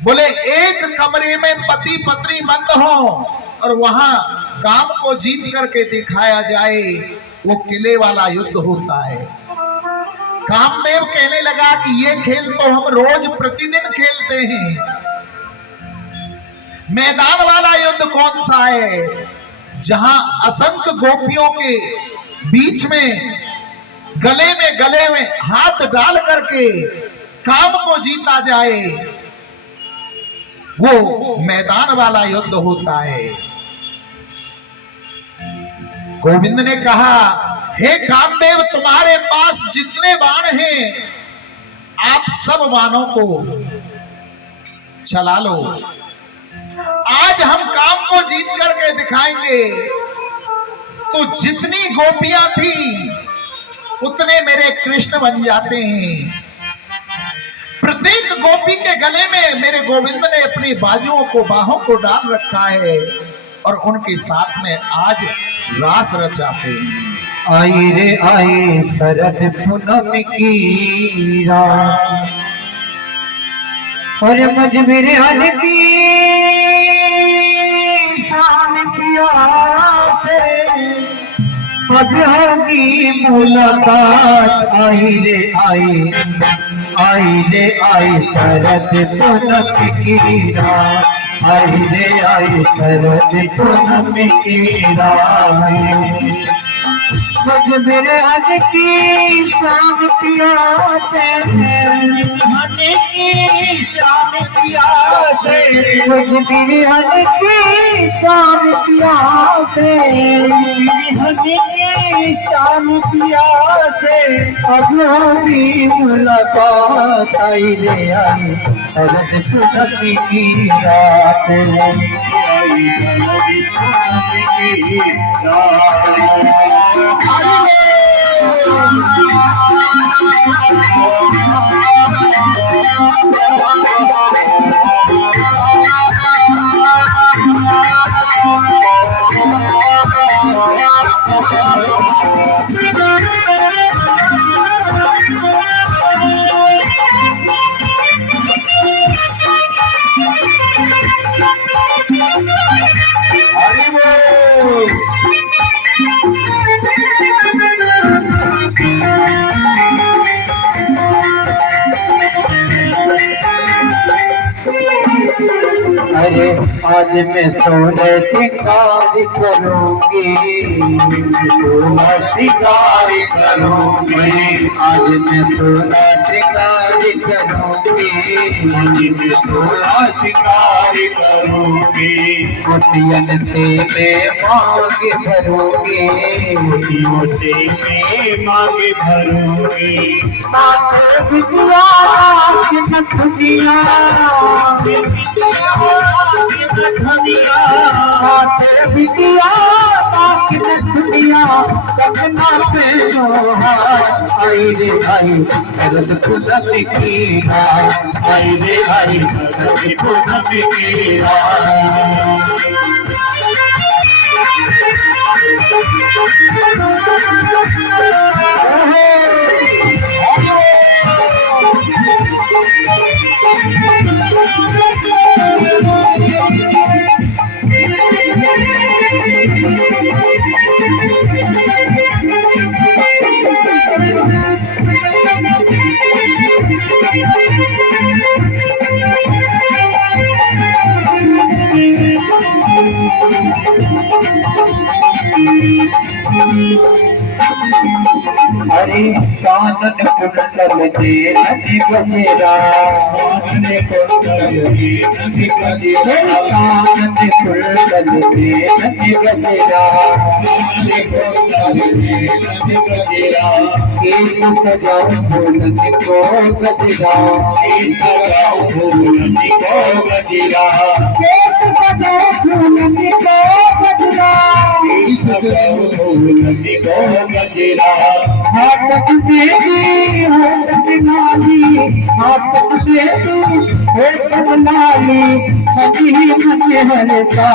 बोले, एक कमरे में पति पत्नी बंद हो और वहां काम को जीत करके दिखाया जाए, वो किले वाला युद्ध होता है। कामदेव कहने लगा कि ये खेल तो हम रोज प्रतिदिन खेलते हैं, मैदान वाला युद्ध कौन सा है जहां असंख्य गोपियों के बीच में गले में हाथ डाल करके काम को जीता जाए, वो मैदान वाला युद्ध होता है। गोविंद ने कहा, हे कामदेव, तुम्हारे पास जितने बाण हैं आप सब बाणों को चला लो, आज हम काम को जीत करके दिखाएंगे। तो जितनी गोपियां थी उतने मेरे कृष्ण बन जाते हैं। प्रत्येक गोपी के गले में मेरे गोविंद ने अपनी बाहों को डाल रखा है और उनके साथ में आज रास रचाते हैं। आई रे आई शरद पूनम की रात, और मजबूर हन की शान प्यास, अब होगी मुलाकात। आई रे आई, आई रे आई शरद पूनम की रात, आई रे आई शरद पूनम की रात। मजबूर हन की शाम प्यासे, हन की शाम प्यासे, मजबूर हन की शाम प्यासे, हन की शाम प्यासे, अब होगी मुलाकात। आई रे आई शरद पूनम की रात, आई शरद पूनम की रात। अरे आज मैं सोने शिकार करूंगी, सोना शिकार करूंगी, आज मैं सोना शिकार करूंगी, आज मैं सोना शिकार करूंगी। मोतियन से मैं मांग भरूंगी, मोतियों से मैं मांग भरूंगी। माथे बिटिया की नथुनिया, माथे बिटिया की नथुनिया, सपना पे मोहार। आई रे आई शरद पूनम की रात, आई रे आई शरद पूनम की रात। हरि कानन कुंडल दे नदी गजेरा, कानन कुंडल दे नदी गजेरा, कानन कुंडल दे नदी गजेरा, कानन कुंडल दे नदी गजेरा। एक सजाऊं फूलन को गजरा, एक सजाऊं फूलन को गजरा, एक सजाऊं फूलन को गजरा, एक सजाऊं फूलन को गजरा। हाथ बेटी हाथ नाली, हाथ बेटी हाथ नाली, सजी मचे हरता।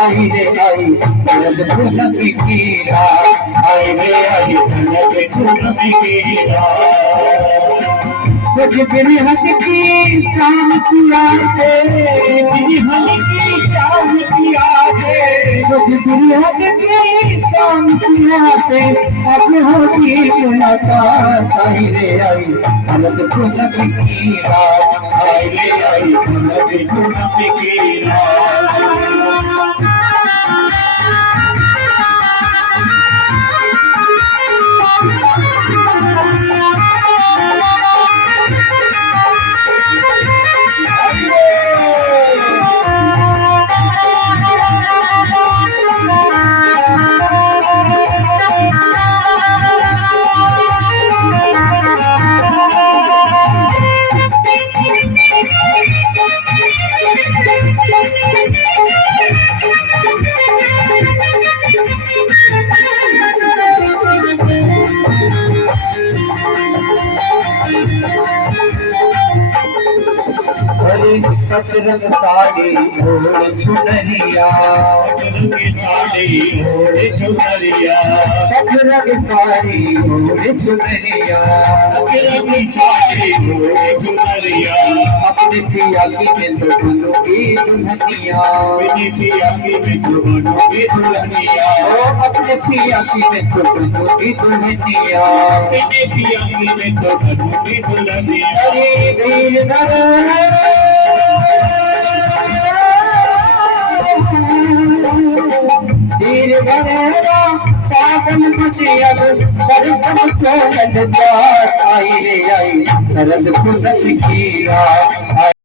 आई रे आई शरद पूनम की रात, आई रे आई शरद पूनम की रात। मजबूर हन की शाम प्यासे, हन की शाम प्यासे, कुछ दुनिया के काम किया से अब होगी मुलाकात आई रे आई अलग पूनम की रात आई रे आई अलग पूनम की रात सतरंग साड़ी ओढ़ चुनरिया सतरंग साड़ी ओढ़ चुनरिया अपने पिया की में दुल्हनिया अपने पिया की में दुल्हनिया धीरे धरेगा सावन मुझे अब सरसम चोल जात आई रे आई शरद पूनम की रात